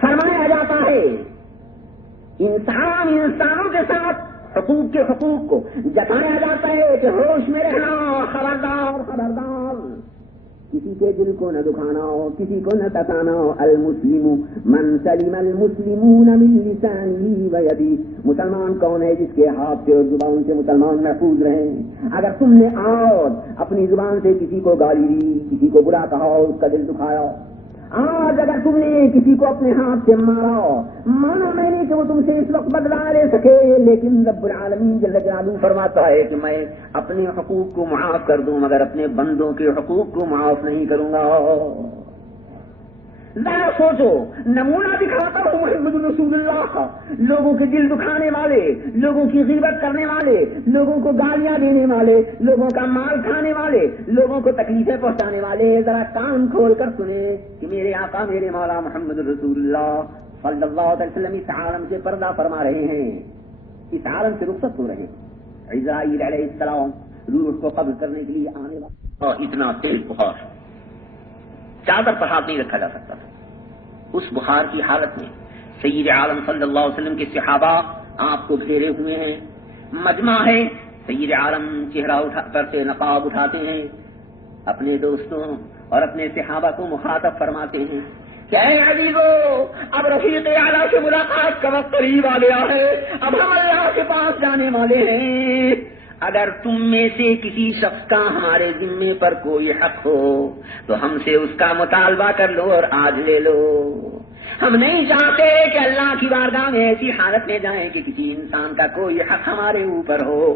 فرمایا جاتا ہے انسانوں کے ساتھ حقوق کے حقوق کو جتایا جاتا ہے کہ ہوش میں رہنا, خبردار خبردار, کسی کے دل کو نہ دکھانا ہو, کسی کو نہ ستانا ہو. المسلم من سلم المسلمون من لسانه و یده, مسلمان کون ہے جس کے ہاتھ سے اور زبان سے مسلمان محفوظ رہیں. اگر تم نے آج اپنی زبان سے کسی کو گالی دی, کسی کو برا کہا, اس کا دل دکھایا, آج اگر تم نے کسی کو اپنے ہاتھ سے مارا, مانا میں نے کہ وہ تم سے اس وقت بدلہ لے سکے, لیکن رب العالمین جل جلالہ فرماتا ہے کہ میں اپنے حقوق کو معاف کر دوں مگر اپنے بندوں کے حقوق کو معاف نہیں کروں گا. ذرا سوچو, نمونہ دکھاتا ہوں محمد رسول اللہ کا, لوگوں کے دل دکھانے والے, لوگوں کی غیبت کرنے والے, لوگوں کو گالیاں دینے والے, لوگوں کا مال کھانے والے, لوگوں کو تکلیفیں پہنچانے والے. ذرا کان کھول کر سنیں کہ میرے آقا میرے مولا محمد رسول اللہ صلی اللہ علیہ وسلم اس عالم سے پردہ فرما رہے ہیں, اس عالم سے رخصت ہو رہے ہیں. اسرائیل علیہ السلام روح کو قبض کرنے کے لیے آنے والا, اتنا تیز بخار چادر پر ہاتھ نہیں رکھا جا سکتا تھا. اس بخار کی حالت میں سید عالم صلی اللہ علیہ وسلم کے صحابہ آپ کو گھیرے ہوئے ہیں, مجمع ہے. سید عالم چہرہ پر سے نقاب اٹھاتے ہیں, اپنے دوستوں اور اپنے صحابہ کو مخاطب فرماتے ہیں کہ اے عزیزو, اب رفیق اعلیٰ سے ملاقات کا وقت قریب آ گیا ہے, اب ہم اللہ کے پاس جانے والے ہیں. اگر تم میں سے کسی شخص کا ہمارے ذمے پر کوئی حق ہو تو ہم سے اس کا مطالبہ کر لو اور آج لے لو. ہم نہیں چاہتے کہ اللہ کی بارگاہ میں ایسی حالت میں جائیں کہ کسی انسان کا کوئی حق ہمارے اوپر ہو.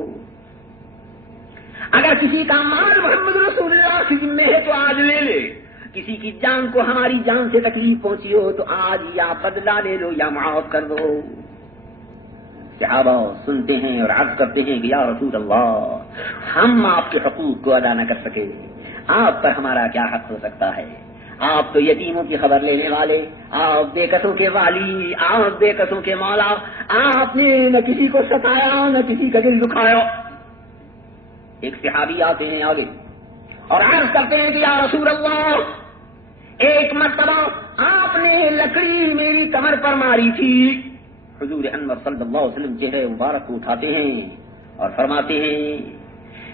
اگر کسی کا مال محمد رسول اللہ کے ذمے ہے تو آج لے لے, کسی کی جان کو ہماری جان سے تکلیف پہنچی ہو تو آج یا بدلہ لے لو یا معاف کر دو. صحابہ سنتے ہیں اور عرض کرتے ہیں کہ یا رسول اللہ, ہم آپ کے حقوق کو ادا نہ کر سکے, آپ پر ہمارا کیا حق ہو سکتا ہے. آپ تو یتیموں کی خبر لینے والے, آپ بے کسوں کے والی, آپ بے کسوں کے مولا, آپ نے نہ کسی کو ستایا نہ کسی کا دل دکھایا. ایک صحابی آتے ہیں آگے اور عرض کرتے ہیں کہ یا رسول اللہ, ایک مرتبہ آپ نے لکڑی میری کمر پر ماری تھی. حضور انور صلی اللہ علیہ وسلم چہرے مبارک کو اٹھاتے ہیں اور فرماتے ہیں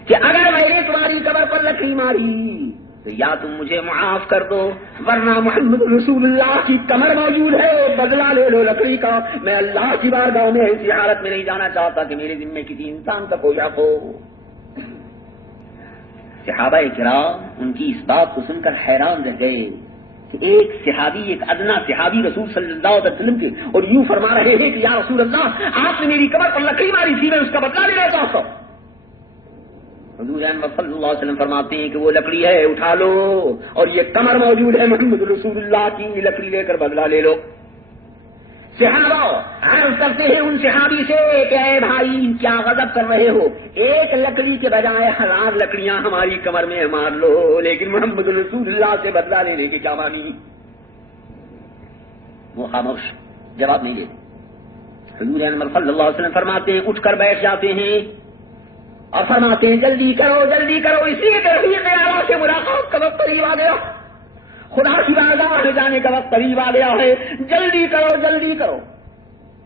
کہ اگر میں نے تمہاری کمر پر لکڑی ماری تو یا تم مجھے معاف کر دو ورنہ محمد رسول اللہ کی کمر موجود ہے، بدلہ لے لو لکڑی کا. میں اللہ کی بارگاہ میں ایسی حالت میں نہیں جانا چاہتا کہ میرے ذمے کسی انسان کا کوئی حق ہو. صحابہ کرام ان کی اس بات کو سن کر حیران رہ گئے کہ ایک صحابی، ایک ادنا صحابی رسول صلی اللہ علیہ وسلم کے، اور یوں فرما رہے ہیں کہ یا رسول اللہ آپ نے میری کمر پر لکڑی ماری تھی، میں اس کا بدلہ لینا چاہتا ہوں. حضور انور صلی اللہ علیہ وسلم فرماتے ہیں کہ وہ لکڑی ہے اٹھا لو، اور یہ کمر موجود ہے محمد رسول اللہ کی، لکڑی لے کر بدلہ لے لو. صحابہ عرض کرتے ہیں ان صحابی سے کہ اے بھائی کیا غضب کر رہے ہو، ایک لکڑی کے بجائے 1000 لکڑیاں ہماری کمر میں مار لو، لیکن محمد رسول اللہ سے بدلہ لینے کی کیا مانی؟ وہ خاموش، جواب نہیں دیتے. حضور انور صلی اللہ علیہ وسلم فرماتے ہیں اٹھ کر بیٹھ جاتے ہیں اور فرماتے ہیں جلدی کرو جلدی کرو، اسی رفیق اعلیٰ سے ملاقات کا وقت قریب آ گیا، خدا کی بارگاہ میں جانے کا وقت قریب آ گیا ہے، جلدی کرو جلدی کرو.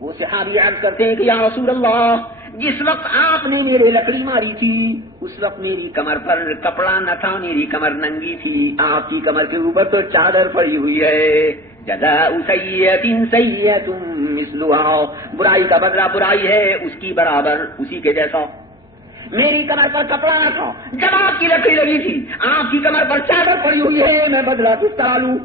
وہ صحابی عرض کرتے ہیں کہ یا رسول اللہ جس وقت آپ نے میرے لکڑی ماری تھی اس وقت میری کمر پر کپڑا نہ تھا، میری کمر ننگی تھی، آپ کی کمر کے اوپر تو چادر پڑی ہوئی ہے. جزاء سیئۃ سیئۃ مثلها، برائی کا بدلہ برائی ہے اس کی برابر، اسی کے جیسا. میری کمر پر کپڑا نہ تھا جب آپ کی لکڑی لگی تھی، آپ کی کمر پر چادر پڑی ہوئی ہے، میں بدلہ کس طرح لوں؟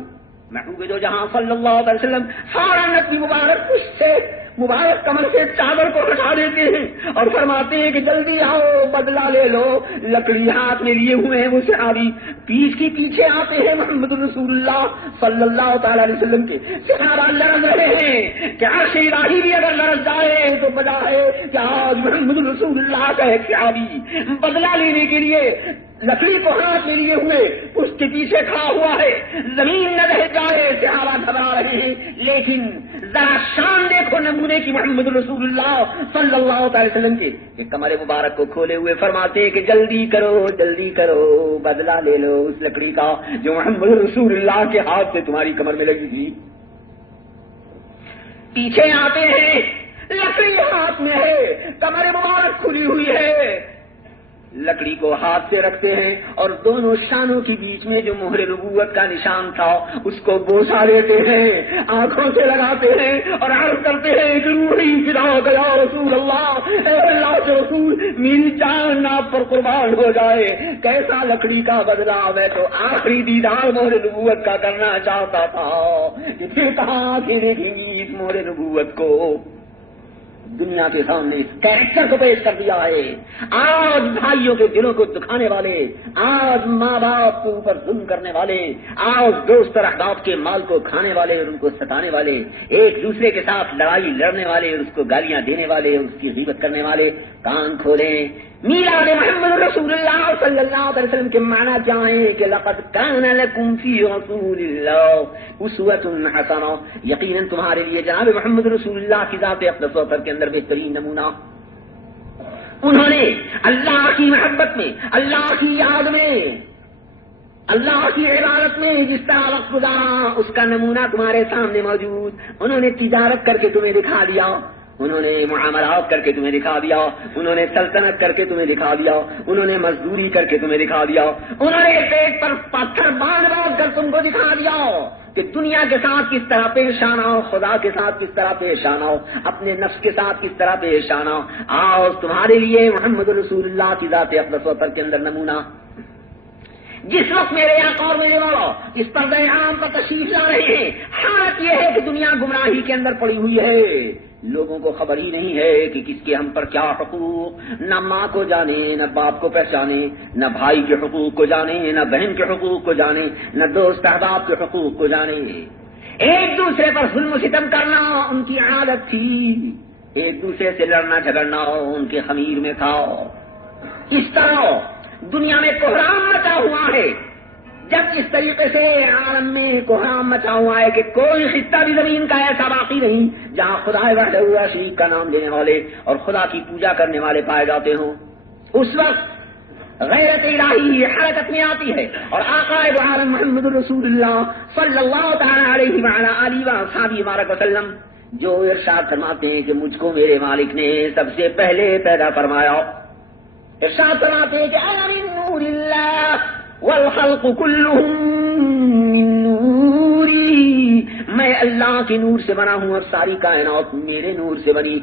محبوب دو جہاں صلی اللہ علیہ وسلم فوراً اپنی مبارک پشت سے مبارک کمر سے چادر کو ہٹا دیتے ہیں اور فرماتے ہیں کہ جلدی آؤ بدلہ لے لو. لکڑی ہاتھ میں لیے ہوئے ہیں وہ صحابی، پیچھ کی پیچھے آتے ہیں محمد رسول اللہ صلی اللہ تعالی علیہ وسلم کے. صحابہ لرز رہے ہیں کہ عرش الہی بھی اگر لرز جائے تو بجا ہے کہ آج محمد رسول اللہ کا ایک صحابی بدلہ لینے کے لیے لکڑی کو ہاتھ میں لیے ہوئے اس کے پیچھے کھڑا ہوا ہے، زمین نہ رہ جائے. صحابہ گھبرا رہے ہیں، لیکن ذرا شان دیکھو نمونے کی محمد رسول اللہ صلی اللہ علیہ وسلم کے کہ کمر مبارک کو کھولے ہوئے فرماتے ہیں کہ جلدی کرو بدلہ لے لو اس لکڑی کا جو محمد رسول اللہ کے ہاتھ سے تمہاری کمر میں لگی تھی. پیچھے آتے ہیں، لکڑی ہاتھ میں ہے، کمر مبارک کھلی ہوئی ہے، لکڑی کو ہاتھ سے رکھتے ہیں اور دونوں شانوں کے بیچ میں جو مہر نبوت کا نشان تھا اس کو بوسا دیتے ہیں، آنکھوں سے لگاتے ہیں اور عرض کرتے ہیں کہ روحی فدا گیا رسول اللہ، اے اللہ کے رسول میری جان آپ پر قربان ہو جائے. کیسا لکڑی کا بدلہ، میں تو آخری دیدار مہر نبوت کا کرنا چاہتا تھا کہ پھر کہاں سے دیکھیں گی اس مہر نبوت کو. دنیا کے سامنے اس کیریکٹر کو پیش کر دیا ہے. آج بھائیوں کے دلوں کو دکھانے والے، آج ماں باپ کے اوپر ظلم کرنے والے، آج دوست اور احباب کے مال کو کھانے والے اور ان کو ستانے والے، ایک دوسرے کے ساتھ لڑائی لڑنے والے اور اس کو گالیاں دینے والے، اس کی غیبت کرنے والے، کان کھولیں. میلاد محمد رسول اللہ صلی اللہ علیہ وسلم کے معنی کیا ہے کہ لقد کان لکم فی رسول اللہ اسوۃ حسنہ، یقیناً تمہارے لیے جناب محمد رسول اللہ کی ذات اقدس و اطہر کے اندر بہترین نمونہ. انہوں نے اللہ کی محبت میں، اللہ کی یاد میں، اللہ کی عبادت میں جس طرح وقت گزارا اس کا نمونہ تمہارے سامنے موجود. انہوں نے تجارت کر کے تمہیں دکھا دیا، انہوں نے معاملات کر کے تمہیں دکھا دیا، انہوں نے سلطنت کر کے تمہیں دکھا دیا، انہوں نے مزدوری کر کے تمہیں دکھا دیا، انہوں نے پیٹ پر پتھر باندھ کر تم کو دکھا دیا کہ دنیا کے ساتھ کس طرح پیش آنا ہو، خدا کے ساتھ کس طرح پیش آنا ہو، اپنے نفس کے ساتھ کس طرح پیش آنا ہو. آؤ تمہارے لیے محمد رسول اللہ کی ذات اقدس و اطہر کے اندر نمونہ. جس وقت میرے آقا اور میرے مولا اس پردہ عام پر تشریف لا رہے ہیں، حالت یہ ہے کہ دنیا گمراہی کے اندر پڑی ہوئی ہے. لوگوں کو خبر ہی نہیں ہے کہ کس کے ہم پر کیا حقوق، نہ ماں کو جانے، نہ باپ کو پہچانے، نہ بھائی کے حقوق کو جانے، نہ بہن کے حقوق کو جانے، نہ دوست احباب کے حقوق کو جانے. ایک دوسرے پر ظلم و ستم کرنا ان کی عادت تھی، ایک دوسرے سے لڑنا جھگڑنا ان کے خمیر میں تھا. اس طرح دنیا میں کوہرام مچا ہوا ہے. جب اس طریقے سے عالم میں کوہرام مچا ہوا ہے کہ کوئی خطہ بھی زمین کا ایسا باقی نہیں جہاں خدا وحدہ لا شریک کا نام لینے والے اور خدا کی پوجا کرنے والے پائے جاتے ہوں. اس وقت غیرت الہی حرکت میں آتی ہے اور آقا دو عالم محمد رسول اللہ صلی اللہ تعالی علیہ وعلی آلہ وصحبہ بارک وسلم جو ارشاد فرماتے ہیں کہ مجھ کو میرے مالک نے سب سے پہلے پیدا فرمایا. ارشاد فرماتے ہیں کہ انا من نور اللہ، والخلق كلهم من نوری، میں اللہ کے نور سے بنا ہوں اور ساری کائنات میرے نور سے بنی.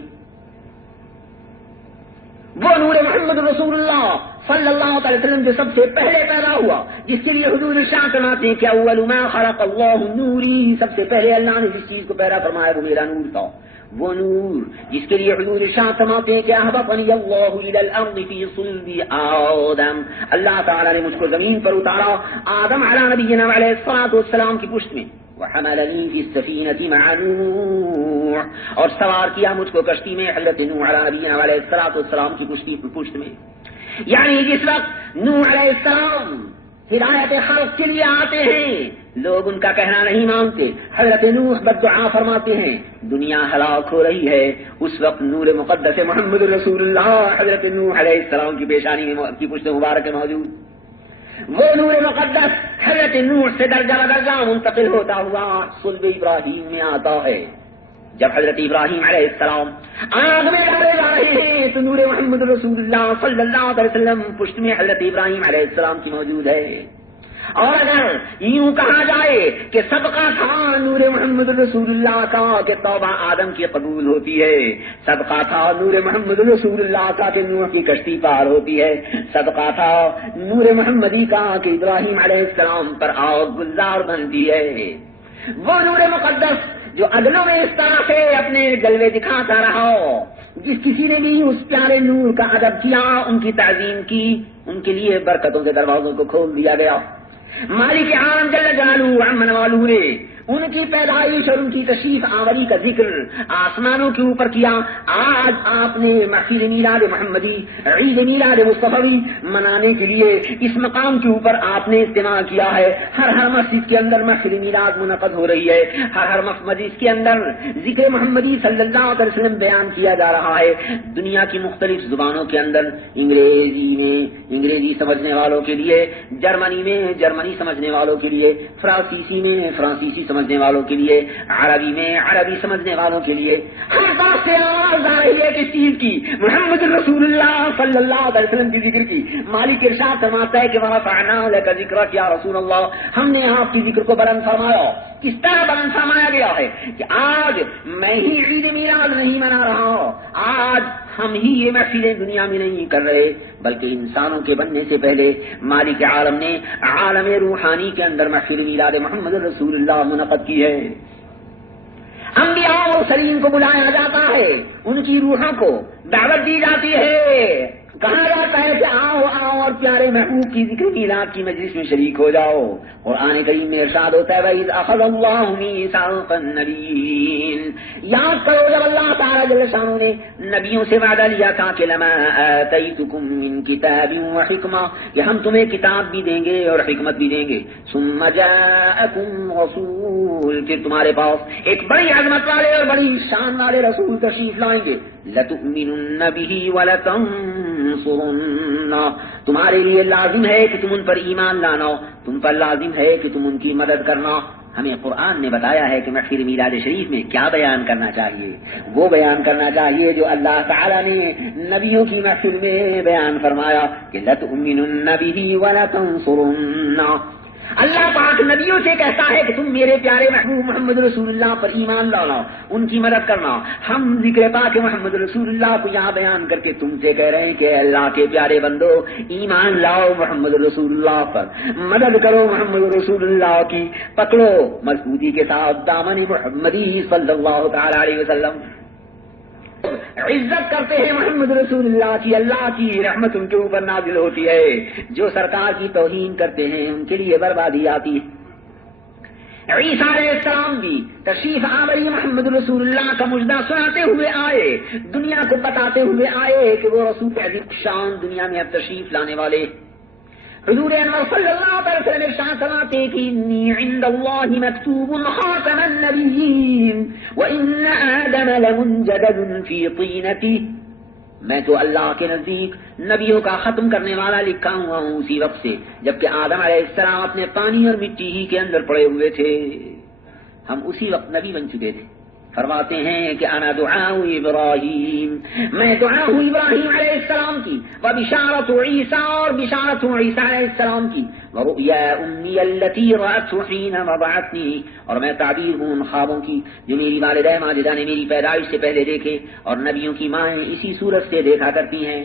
وہ نور محمد رسول اللہ صلی اللہ علیہ وسلم جو سب سے پہلے پیدا ہوا، جس کے لیے حضور ارشاد فرماتے ہیں کہ اول ما خلق اللہ نوری، سب سے پہلے اللہ نے جس چیز کو پیدا فرمایا وہ میرا نور تھا. وہ نور جس کے لیے حضور ارشاد فرماتے ہیں کہ احبطنی اللہ الی الارض فی صلب آدم، اللہ تعالیٰ نے مجھ کو زمین پر اتارا آدم علیہ نبینا علیہ الصلوۃ والسلام کی پشت میں. وحملنی فی السفینۃ مع نوح، اور سوار کیا مجھ کو کشتی میں حضرت نوح علیہ نبینا علیہ الصلوۃ والسلام کی پشت میں. یعنی جس وقت نوح علیہ السلام ہدایت خلق کے لیے آتے ہیں، لوگ ان کا کہنا نہیں مانتے، حضرت نوح بددعا فرماتے ہیں، دنیا ہلاک ہو رہی ہے، اس وقت نور مقدس محمد رسول اللہ حضرت نوح علیہ السلام کی پیشانی میں کی پشت مبارک موجود. وہ نور مقدس حضرت نوح سے درجہ بدرجہ منتقل ہوتا ہوا صلب ابراہیم میں آتا ہے. جب حضرت ابراہیم علیہ السلام آگ میں ڈالے جا رہے ہیں تو نور محمد رسول اللہ صلی اللہ علیہ وسلم پشت میں حضرت ابراہیم علیہ السلام کی موجود ہے. اور اگر یوں کہا جائے کہ صدقہ تھا نور محمد رسول اللہ کا کہ توبہ آدم کی قبول ہوتی ہے، صدقہ تھا نور محمد رسول اللہ کا کہ نوح کی کشتی پار ہوتی ہے، صدقہ تھا نور محمدی کا کہ ابراہیم علیہ السلام پر آگ گلزار بنتی ہے. وہ نور مقدس جو عدلوں میں اس طرح سے اپنے جلوے دکھاتا رہا، جس کسی نے بھی اس پیارے نور کا ادب کیا، ان کی تعظیم کی، ان کے لیے برکتوں کے دروازوں کو کھول دیا گیا. مالک عالم جل جلالہ عمن والہ نے ان کی پیدائش اور ان کی تشریف آوری کا ذکر آسمانوں کے اوپر کیا. آج آپ نے محفل میلاد محمدی، عید میلاد مصطفی منانے کے لیے اس مقام کے اوپر آپ نے اجتماع کیا ہے. ہر مسجد کے اندر محفل میلاد منعقد ہو رہی ہے، ہر مسجد کے اندر ذکر محمدی صلی اللہ علیہ وسلم بیان کیا جا رہا ہے. دنیا کی مختلف زبانوں کے اندر، انگریزی میں انگریزی سمجھنے والوں کے لیے، جرمنی میں جرمنی سمجھنے والوں کے لیے، فرانسیسی میں فرانسیسی سمجھنے والوں کے لیے، عربی میں عربی سمجھنے والوں کے لیے ہر طرف سے آواز آ رہی ہے کس چیز کی؟ محمد رسول اللہ صلی اللہ علیہ وسلم کی ذکر کی. مالک ارشاد فرماتا ہے کہ وَرَفَعْنَا لَكَ ذِكْرَكَ یا رسول اللہ، ہم نے آپ کی ذکر کو بلند فرمایا. کس طرح بلند فرمایا گیا ہے کہ آج میں ہی عید میلاد نہیں منا رہا ہوں، آج ہم ہی یہ محفلیں دنیا میں نہیں کر رہے، بلکہ انسانوں کے بننے سے پہلے مالک عالم نے عالم روحانی کے اندر محفل میلاد محمد رسول اللہ منعقد کی ہے. انبیاء و مرسلین کو بلایا جاتا ہے، ان کی روحوں کو دعوت دی جاتی ہے، کہا جاتا ہے کہ آؤ آؤ اور پیارے محبوب کی ذکر میلاد کی مجلس میں شریک ہو جاؤ. قرآن کریم میں ارشاد ہوتا ہے وَإِذْ أَخَذَ اللَّهُ مِيثَاقَ النَّبِيِّينَ، یاد کرو جب اللہ تعالیٰ جل شانہ نے نبیوں سے وعدہ لیا تھا کہ لَمَا آتَيْتُكُم مِّن كِتَابٍ وَحِكْمَةٍ، کہ ہم تمہیں کتاب بھی دیں گے اور حکمت بھی دیں گے. ثُمَّ جَاءَكُمْ رَسُولٌ، پھر تمہارے پاس ایک بڑی عظمت والے اور بڑی شان والے رسول تشریف لائیں گے. لَتُؤْمِنُنَّ بِهِ وَلَتَنصُرُنَّ، تمہارے لیے لازم ہے کہ تم ان پر ایمان لانا، تم پر لازم ہے کہ تم ان کی مدد کرنا. ہمیں قرآن نے بتایا ہے کہ محفل میلاد شریف میں کیا بیان کرنا چاہیے. وہ بیان کرنا چاہیے جو اللہ تعالیٰ نے نبیوں کی محفل میں بیان فرمایا کہ لَتُؤْمِنُنَّ بِهِ وَلَتَنصُرُنَّ. اللہ پاک نبیوں سے کہتا ہے کہ تم میرے پیارے محبوب محمد رسول اللہ پر ایمان لانا، ان کی مدد کرنا. ہم ذکر پاک محمد رسول اللہ کو یہاں بیان کر کے تم سے کہہ رہے ہیں کہ اللہ کے پیارے بندو ایمان لاؤ محمد رسول اللہ پر، مدد کرو محمد رسول اللہ کی، پکڑو مضبوطی کے ساتھ دامن محمدی صلی اللہ تعالی علیہ وسلم. عزت کرتے ہیں محمد رسول اللہ کی، اللہ کی رحمت ان کے اوپر نازل ہوتی ہے. جو سرکار کی توہین کرتے ہیں ان کے لیے بربادی آتی ہے. عیسیٰ علیہ السلام بھی تشریف آوری محمد رسول اللہ کا مجدہ سناتے ہوئے آئے، دنیا کو بتاتے ہوئے آئے کہ وہ رسول عظیم شان دنیا میں اب تشریف لانے والے. حضور انور صلی اللہ علیہ وسلم ارشاد فرماتے کہ انی عند اللہ مکتوب خاتم النبیین وان آدم لمنجدد فی طینتی، میں تو اللہ کے نزدیک نبیوں کا ختم کرنے والا لکھا ہوا ہوں اسی وقت سے جبکہ آدم علیہ السلام اپنے پانی اور مٹی ہی کے اندر پڑے ہوئے تھے. ہم اسی وقت نبی بن چکے تھے. فرماتے ہیں کہ انا دعاء ابراہیم، میں دعا ہوں ابراہیم علیہ السلام کی، و بشارت عیسیٰ، اور بشارت ہوں عیسیٰ علیہ السلام کی، و رؤیا امی التي رأته حين وضعتنی، اور میں تعبیر ہوں ان خوابوں کی جو میری والدہ ماجدہ نے میری پیدائش سے پہلے دیکھے، اور نبیوں کی مائیں اسی صورت سے دیکھا کرتی ہیں۔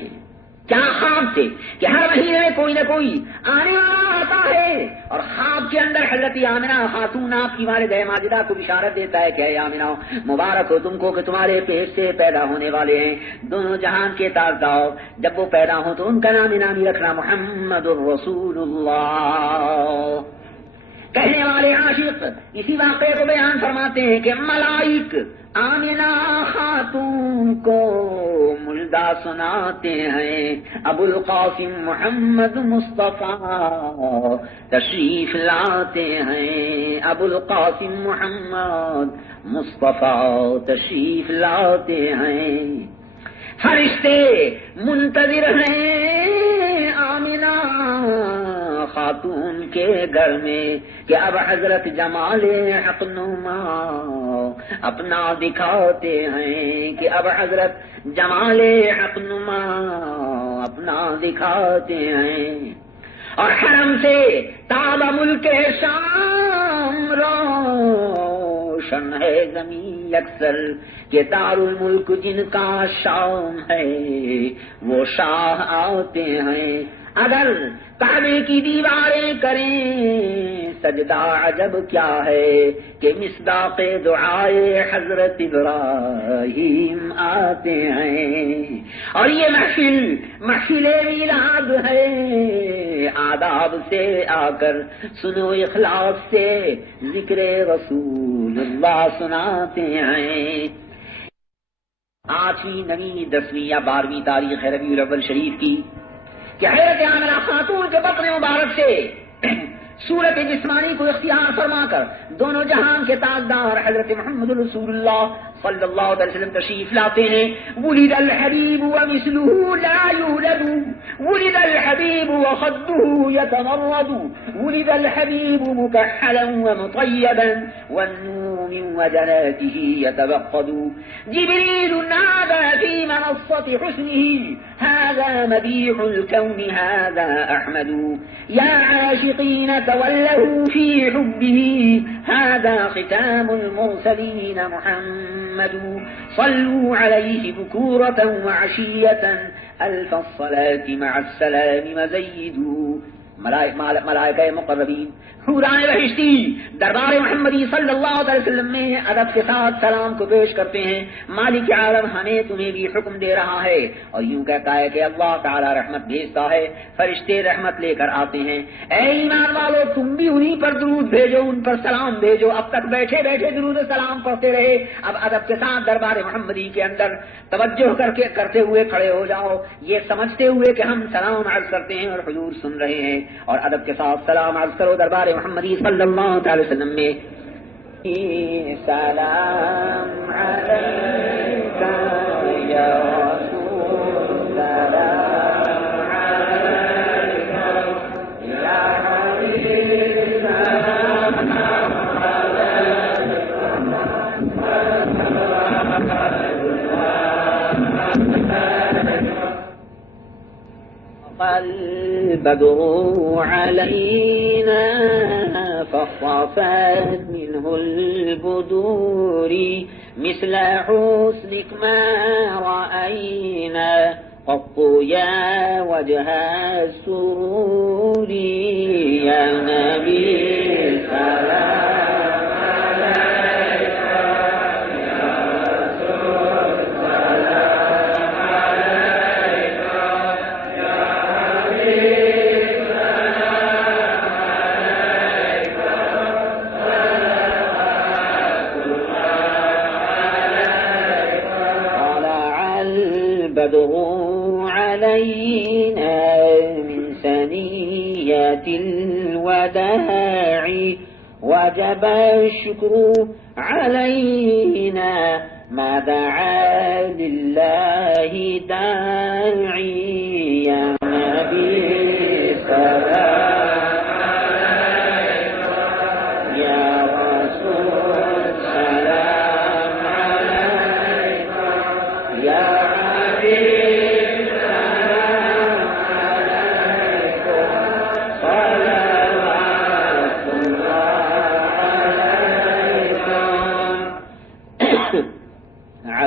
کیا خواب تھے کہ ہر مہینے میں کوئی نہ کوئی آنے والا آتا ہے، اور خواب کے اندر حضرت آمنہ خاتون آپ کی والدہ ماجدہ کو بشارت دیتا ہے کہ اے آمنہ مبارک ہو تم کو کہ تمہارے پیٹ سے پیدا ہونے والے ہیں دونوں جہان کے تاجدار، جب وہ پیدا ہو تو ان کا نام نامی رکھنا محمد الرسول اللہ۔ کہنے والے عاشق اسی واقعے کو بیان فرماتے ہیں کہ ملائک آمنہ خاتون کو مژدہ سناتے ہیں، ابو القاسم محمد مصطفیٰ تشریف لاتے ہیں، ابو القاسم محمد مصطفیٰ تشریف لاتے ہیں۔ فرشتے منتظر ہیں آمنہ خاتون کے گھر میں کہ اب حضرت جمال حق نما اپنا دکھاتے ہیں، کہ اب حضرت جمال حق نما اپنا دکھاتے ہیں، اور حرم سے تاب ملک شام روشن ہے زمین اکثر، کہ دار الملک جن کا شام ہے وہ شاہ آتے ہیں۔ اگر کعبے کی دیواریں کریں سجدہ عجب کیا ہے کہ مصداق دعائے حضرت ابراہیم آتے ہیں، اور یہ محفل میلاد ہے، آداب سے آ کر سنو اخلاص سے ذکر رسول اللہ سناتے ہیں۔ 8ویں 9ویں 10ویں یا 12ویں تاریخ ہے ربیع الاول شریف کی کہ حضرت آمنہ خاتون کے بطن مبارک سے صورت جسمانی کو اختیار فرما کر دونوں جہان کے تاجدار حضرت محمد رسول اللہ صلی اللہ علیہ وسلم تشریف لاتے ہیں۔ ولد الحبیب ومثلہ لا یولد، ولد الحبیب وخده یتمرد، ولد الحبیب مکحلا ومطیبا والنور من وجناته يتبقد، جبریل نادى في منصة حسنه هذا مديح الكون هذا أحمد، يا عاشقين تولوا في حبه هذا ختام المرسلين محمد، صلوا عليه بكورة وعشية ألف الصلاة مع السلام مزيدوا۔ ملائکہ مقربین حوران بہشتی دربار محمدی صلی اللہ علیہ وسلم میں ادب کے ساتھ سلام کو پیش کرتے ہیں۔ مالک عالم ہمیں تمہیں بھی حکم دے رہا ہے، اور یوں کہتا ہے کہ اللہ تعالی رحمت بھیجتا ہے، فرشتے رحمت لے کر آتے ہیں۔ اے ایمان والو تم بھی انہی پر درود بھیجو، ان پر سلام بھیجو۔ اب تک بیٹھے بیٹھے درود و سلام پڑھتے رہے، اب ادب کے ساتھ دربار محمدی کے اندر توجہ کرتے ہوئے کھڑے ہو جاؤ، یہ سمجھتے ہوئے کہ ہم سلام عرض کرتے ہیں اور حضور سن رہے ہیں، اور ادب کے ساتھ سلام عرض کرو دربار محمدی صلی اللہ علیہ وسلم میں۔ سلام علیکہ یا رسول، سلام علیکہ یا حبیب، سلام البدر علينا فاخففت منه البدور، مثل حسنك ما رأينا قط يا وجه السرور، يا نبي سلام البدر علينا من ثنيات الوداع، وجب الشكر علينا ما دعا لله داعي، يا نبي سلام عليك يا رسول سلام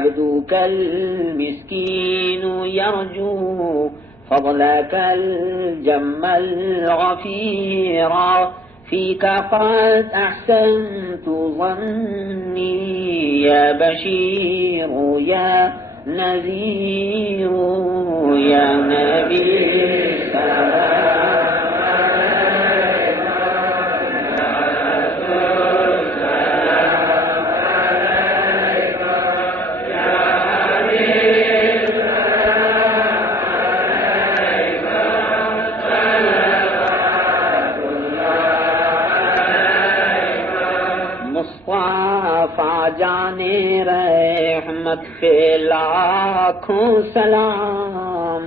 عبدك المسكين يرجو فضلك الجم الغفيرا فيك قد أحسنت ظني يا بشير يا نذير يا نبي السلام جانے رحمت پہ لاکھوں سلام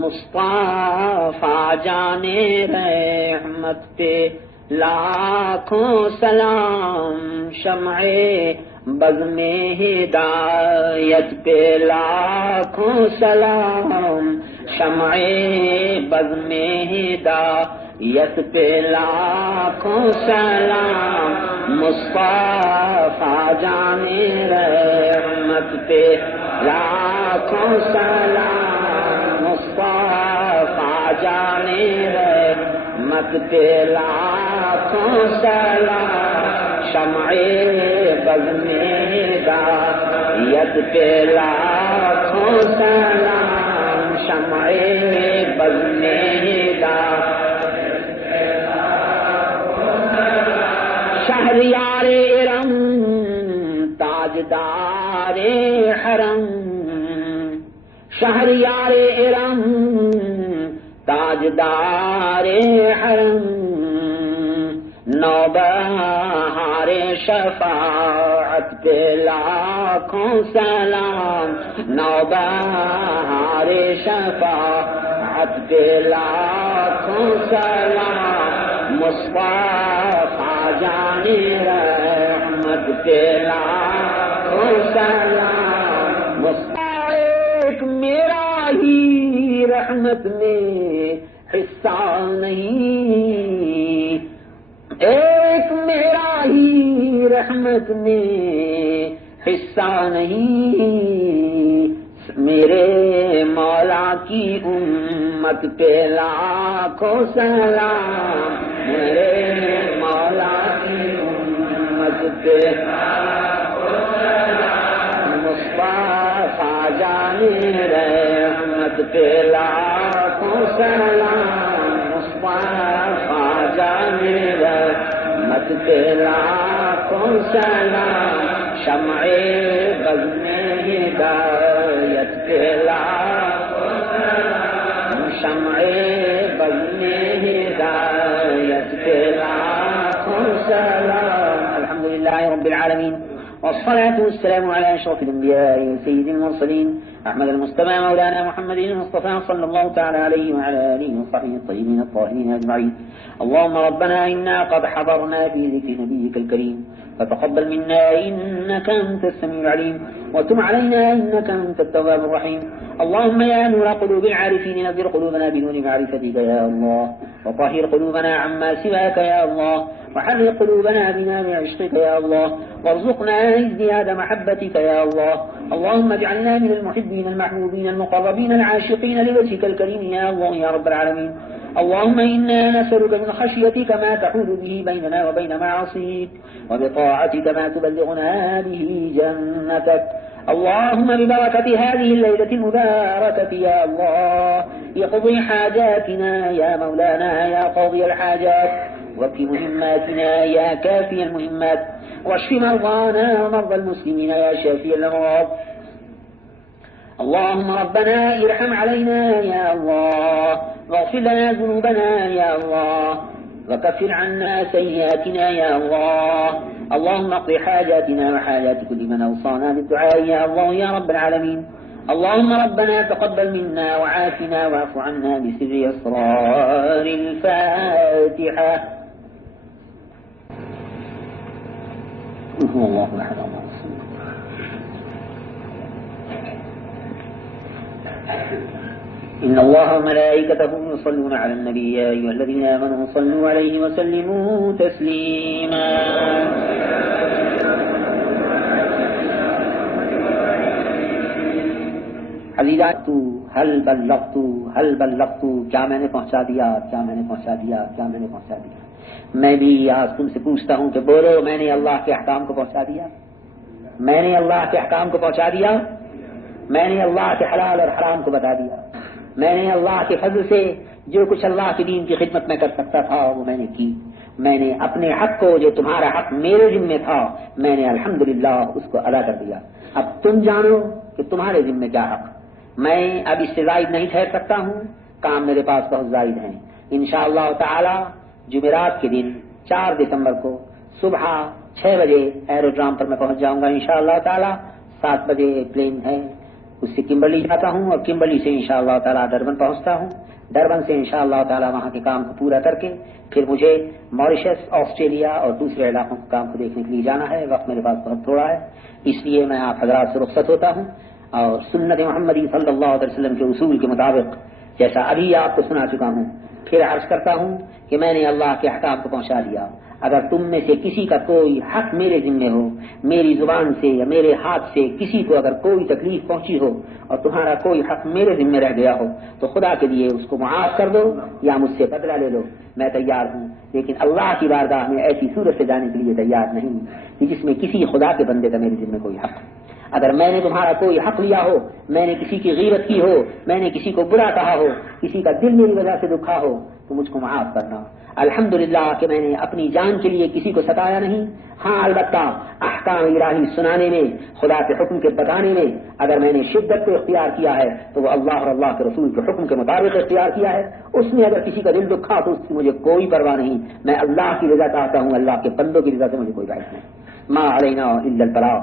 مصطفیٰ جانے رحمت پہ لاکھوں سلام شمع بزم ہدایت پہ لاکھوں سلام شمع بزم ہدایت پہ لاکھوں سلام مصطفیٰ جانے رحمت پہ لاکھوں سلام مصطفیٰ جانے رحمت پہ لاکھوں سلام شمع بزم ہدایت پہ لاکھوں سلام شمع بزم ہدایت شہریار ارم تاجدار حرم شہریار ارم تاجدار حرم نوبہار شفاعت پہ لاکھوں سلام نوبہار شفاعت پہ لاکھوں سلام مصطفیٰ جانے رحمت پہ لاکھوں سلام مصطفیٰ ایک میرا ہی رحمت میں حصہ نہیں ایک میرا ہی رحمت میں حصہ نہیں میرے مولا کی امت پہ لاکھوں سلام میرے مولا کی امت پہ لاکھوں سلام مصطفیٰ جانے رحمت پہ لاکھوں سلام مصطفیٰ جانے رحمت پہ لاکھوں سلام شمع بزم ہدایت پہ لاکھوں سلام شمع بزم ہدایت پہ لاکھوں سلام الحمد للہ رب العالمین والصلاة والسلام على أشرف الأنبياء وسيد المرسلين أحمد المصطفى مولانا محمد المصطفى صلى الله تعالى عليه وعلى آله وصحبه الطيبين الطاهرين أجمعين اللهم ربنا إنا قد حضرنا في ذكر نبيك الكريم فتقبل منا إنك أنت السميع العليم وتب علينا إنك أنت التواب الرحيم اللهم يا نور قلوب العارفين نذر قلوبنا بنور معرفتك يا الله وطهر قلوبنا عما سواك يا الله وحرر قلوبنا بنار عشقك يا الله وارزقنا ازدياد محبتك يا الله اللهم اجعلنا من المحبين المحبوبين المقربين العاشقين لوجهك الكريم يا الله يا رب العالمين اللهم إنا نسألك من خشيتك ما تحول به بيننا وبين معاصيك وبطاعتك ما تبلغنا به جنتك اللهم ببركة هذه الليلة المباركة يا الله اقضي حاجاتنا يا مولانا يا قاضي الحاجات وفي مهماتنا يا كافي المهمات واشف مرضانا ومرضى المسلمين يا شافي الأمراض اللهم ربنا ارحم علينا يا الله واغفر لنا ذنوبنا يا الله وكفر عنا سيئاتنا يا الله اللهم اقض حاجاتنا وحاجات كل من أوصانا بالدعاء يا الله يا رب العالمين اللهم ربنا تقبل منا وعافنا واعف عنا بسر أسرار الفاتحة هو الله أحد الله إن الله وملائكته يصلون على النبي يا أيها الذين آمنوا صلوا عليه وسلموا تسليما عزیزا تو حل بلغت، کیا میں نے پہنچا دیا، کیا میں نے پہنچا دیا، کیا میں نے پہنچا دیا؟ میں بھی آج تم سے پوچھتا ہوں کہ بولو، میں نے اللہ کے احکام کو پہنچا دیا؟ میں نے اللہ کے احکام کو پہنچا دیا؟ میں نے اللہ کے حلال اور حرام کو بتا دیا؟ میں نے اللہ کے فضل سے جو کچھ اللہ کے دین کی خدمت میں کر سکتا تھا وہ میں نے کی؟ میں نے اپنے حق کو، جو تمہارا حق میرے ذمے تھا، میں نے الحمدللہ اس کو ادا کر دیا۔ اب تم جانو کہ تمہارے ذمے کیا حق۔ میں اب اس سے زائد نہیں ٹھہر سکتا ہوں، کام میرے پاس بہت زائد ہیں۔ انشاءاللہ تعالی جمعرات کے دن 4 دسمبر کو صبح 6 بجے ایروڈرام پر میں پہنچ جاؤں گا انشاءاللہ تعالی۔ 7 بجے پلین ہے، اس سے کمبرلی جاتا ہوں اور کمبرلی سے انشاءاللہ تعالی ڈربن پہنچتا ہوں۔ ڈربن سے انشاءاللہ تعالی وہاں کے کام کو پورا کر کے پھر مجھے موریشس، آسٹریلیا اور دوسرے علاقوں کے کام کو دیکھنے کے لیے جانا ہے۔ وقت میرے پاس بہت تھوڑا ہے، اس لیے میں آپ حضرات سے رخصت ہوتا ہوں اور سنت محمدی صلی اللہ علیہ وسلم کے اصول کے مطابق جیسا ابھی آپ کو سنا چکا ہوں پھر عرض کرتا ہوں کہ میں نے اللہ کے احکام کو پہنچا دیا۔ اگر تم میں سے کسی کا کوئی حق میرے ذمے ہو، میری زبان سے یا میرے ہاتھ سے کسی کو اگر کوئی تکلیف پہنچی ہو اور تمہارا کوئی حق میرے ذمے رہ گیا ہو تو خدا کے لیے اس کو معاف کر دو یا مجھ سے بدلہ لے لو، میں تیار ہوں۔ لیکن اللہ کی بارگاہ میں ایسی صورت سے جانے کے لیے تیار نہیں کہ جس میں کسی خدا کے بندے کا میرے ذمے کوئی حق۔ اگر میں نے تمہارا کوئی حق لیا ہو، میں نے کسی کی غیبت کی ہو، میں نے کسی کو برا کہا ہو، کسی کا دل میری وجہ سے دکھا ہو تو مجھ کو معاف کرنا۔ الحمدللہ کہ میں نے اپنی جان کے لیے کسی کو ستایا نہیں۔ ہاں البتہ احکام الہی سنانے میں، خدا کے حکم کے بتانے میں اگر میں نے شدت کو اختیار کیا ہے تو وہ اللہ اور اللہ کے رسول کے حکم کے مطابق اختیار کیا ہے۔ اس نے اگر کسی کا دل دکھا تو اس کی مجھے کوئی پرواہ نہیں، میں اللہ کی رضا چاہتا ہوں، اللہ کے بندوں کی رضا سے مجھے کوئی بحث نہیں۔ ما علینا الا البلاغ۔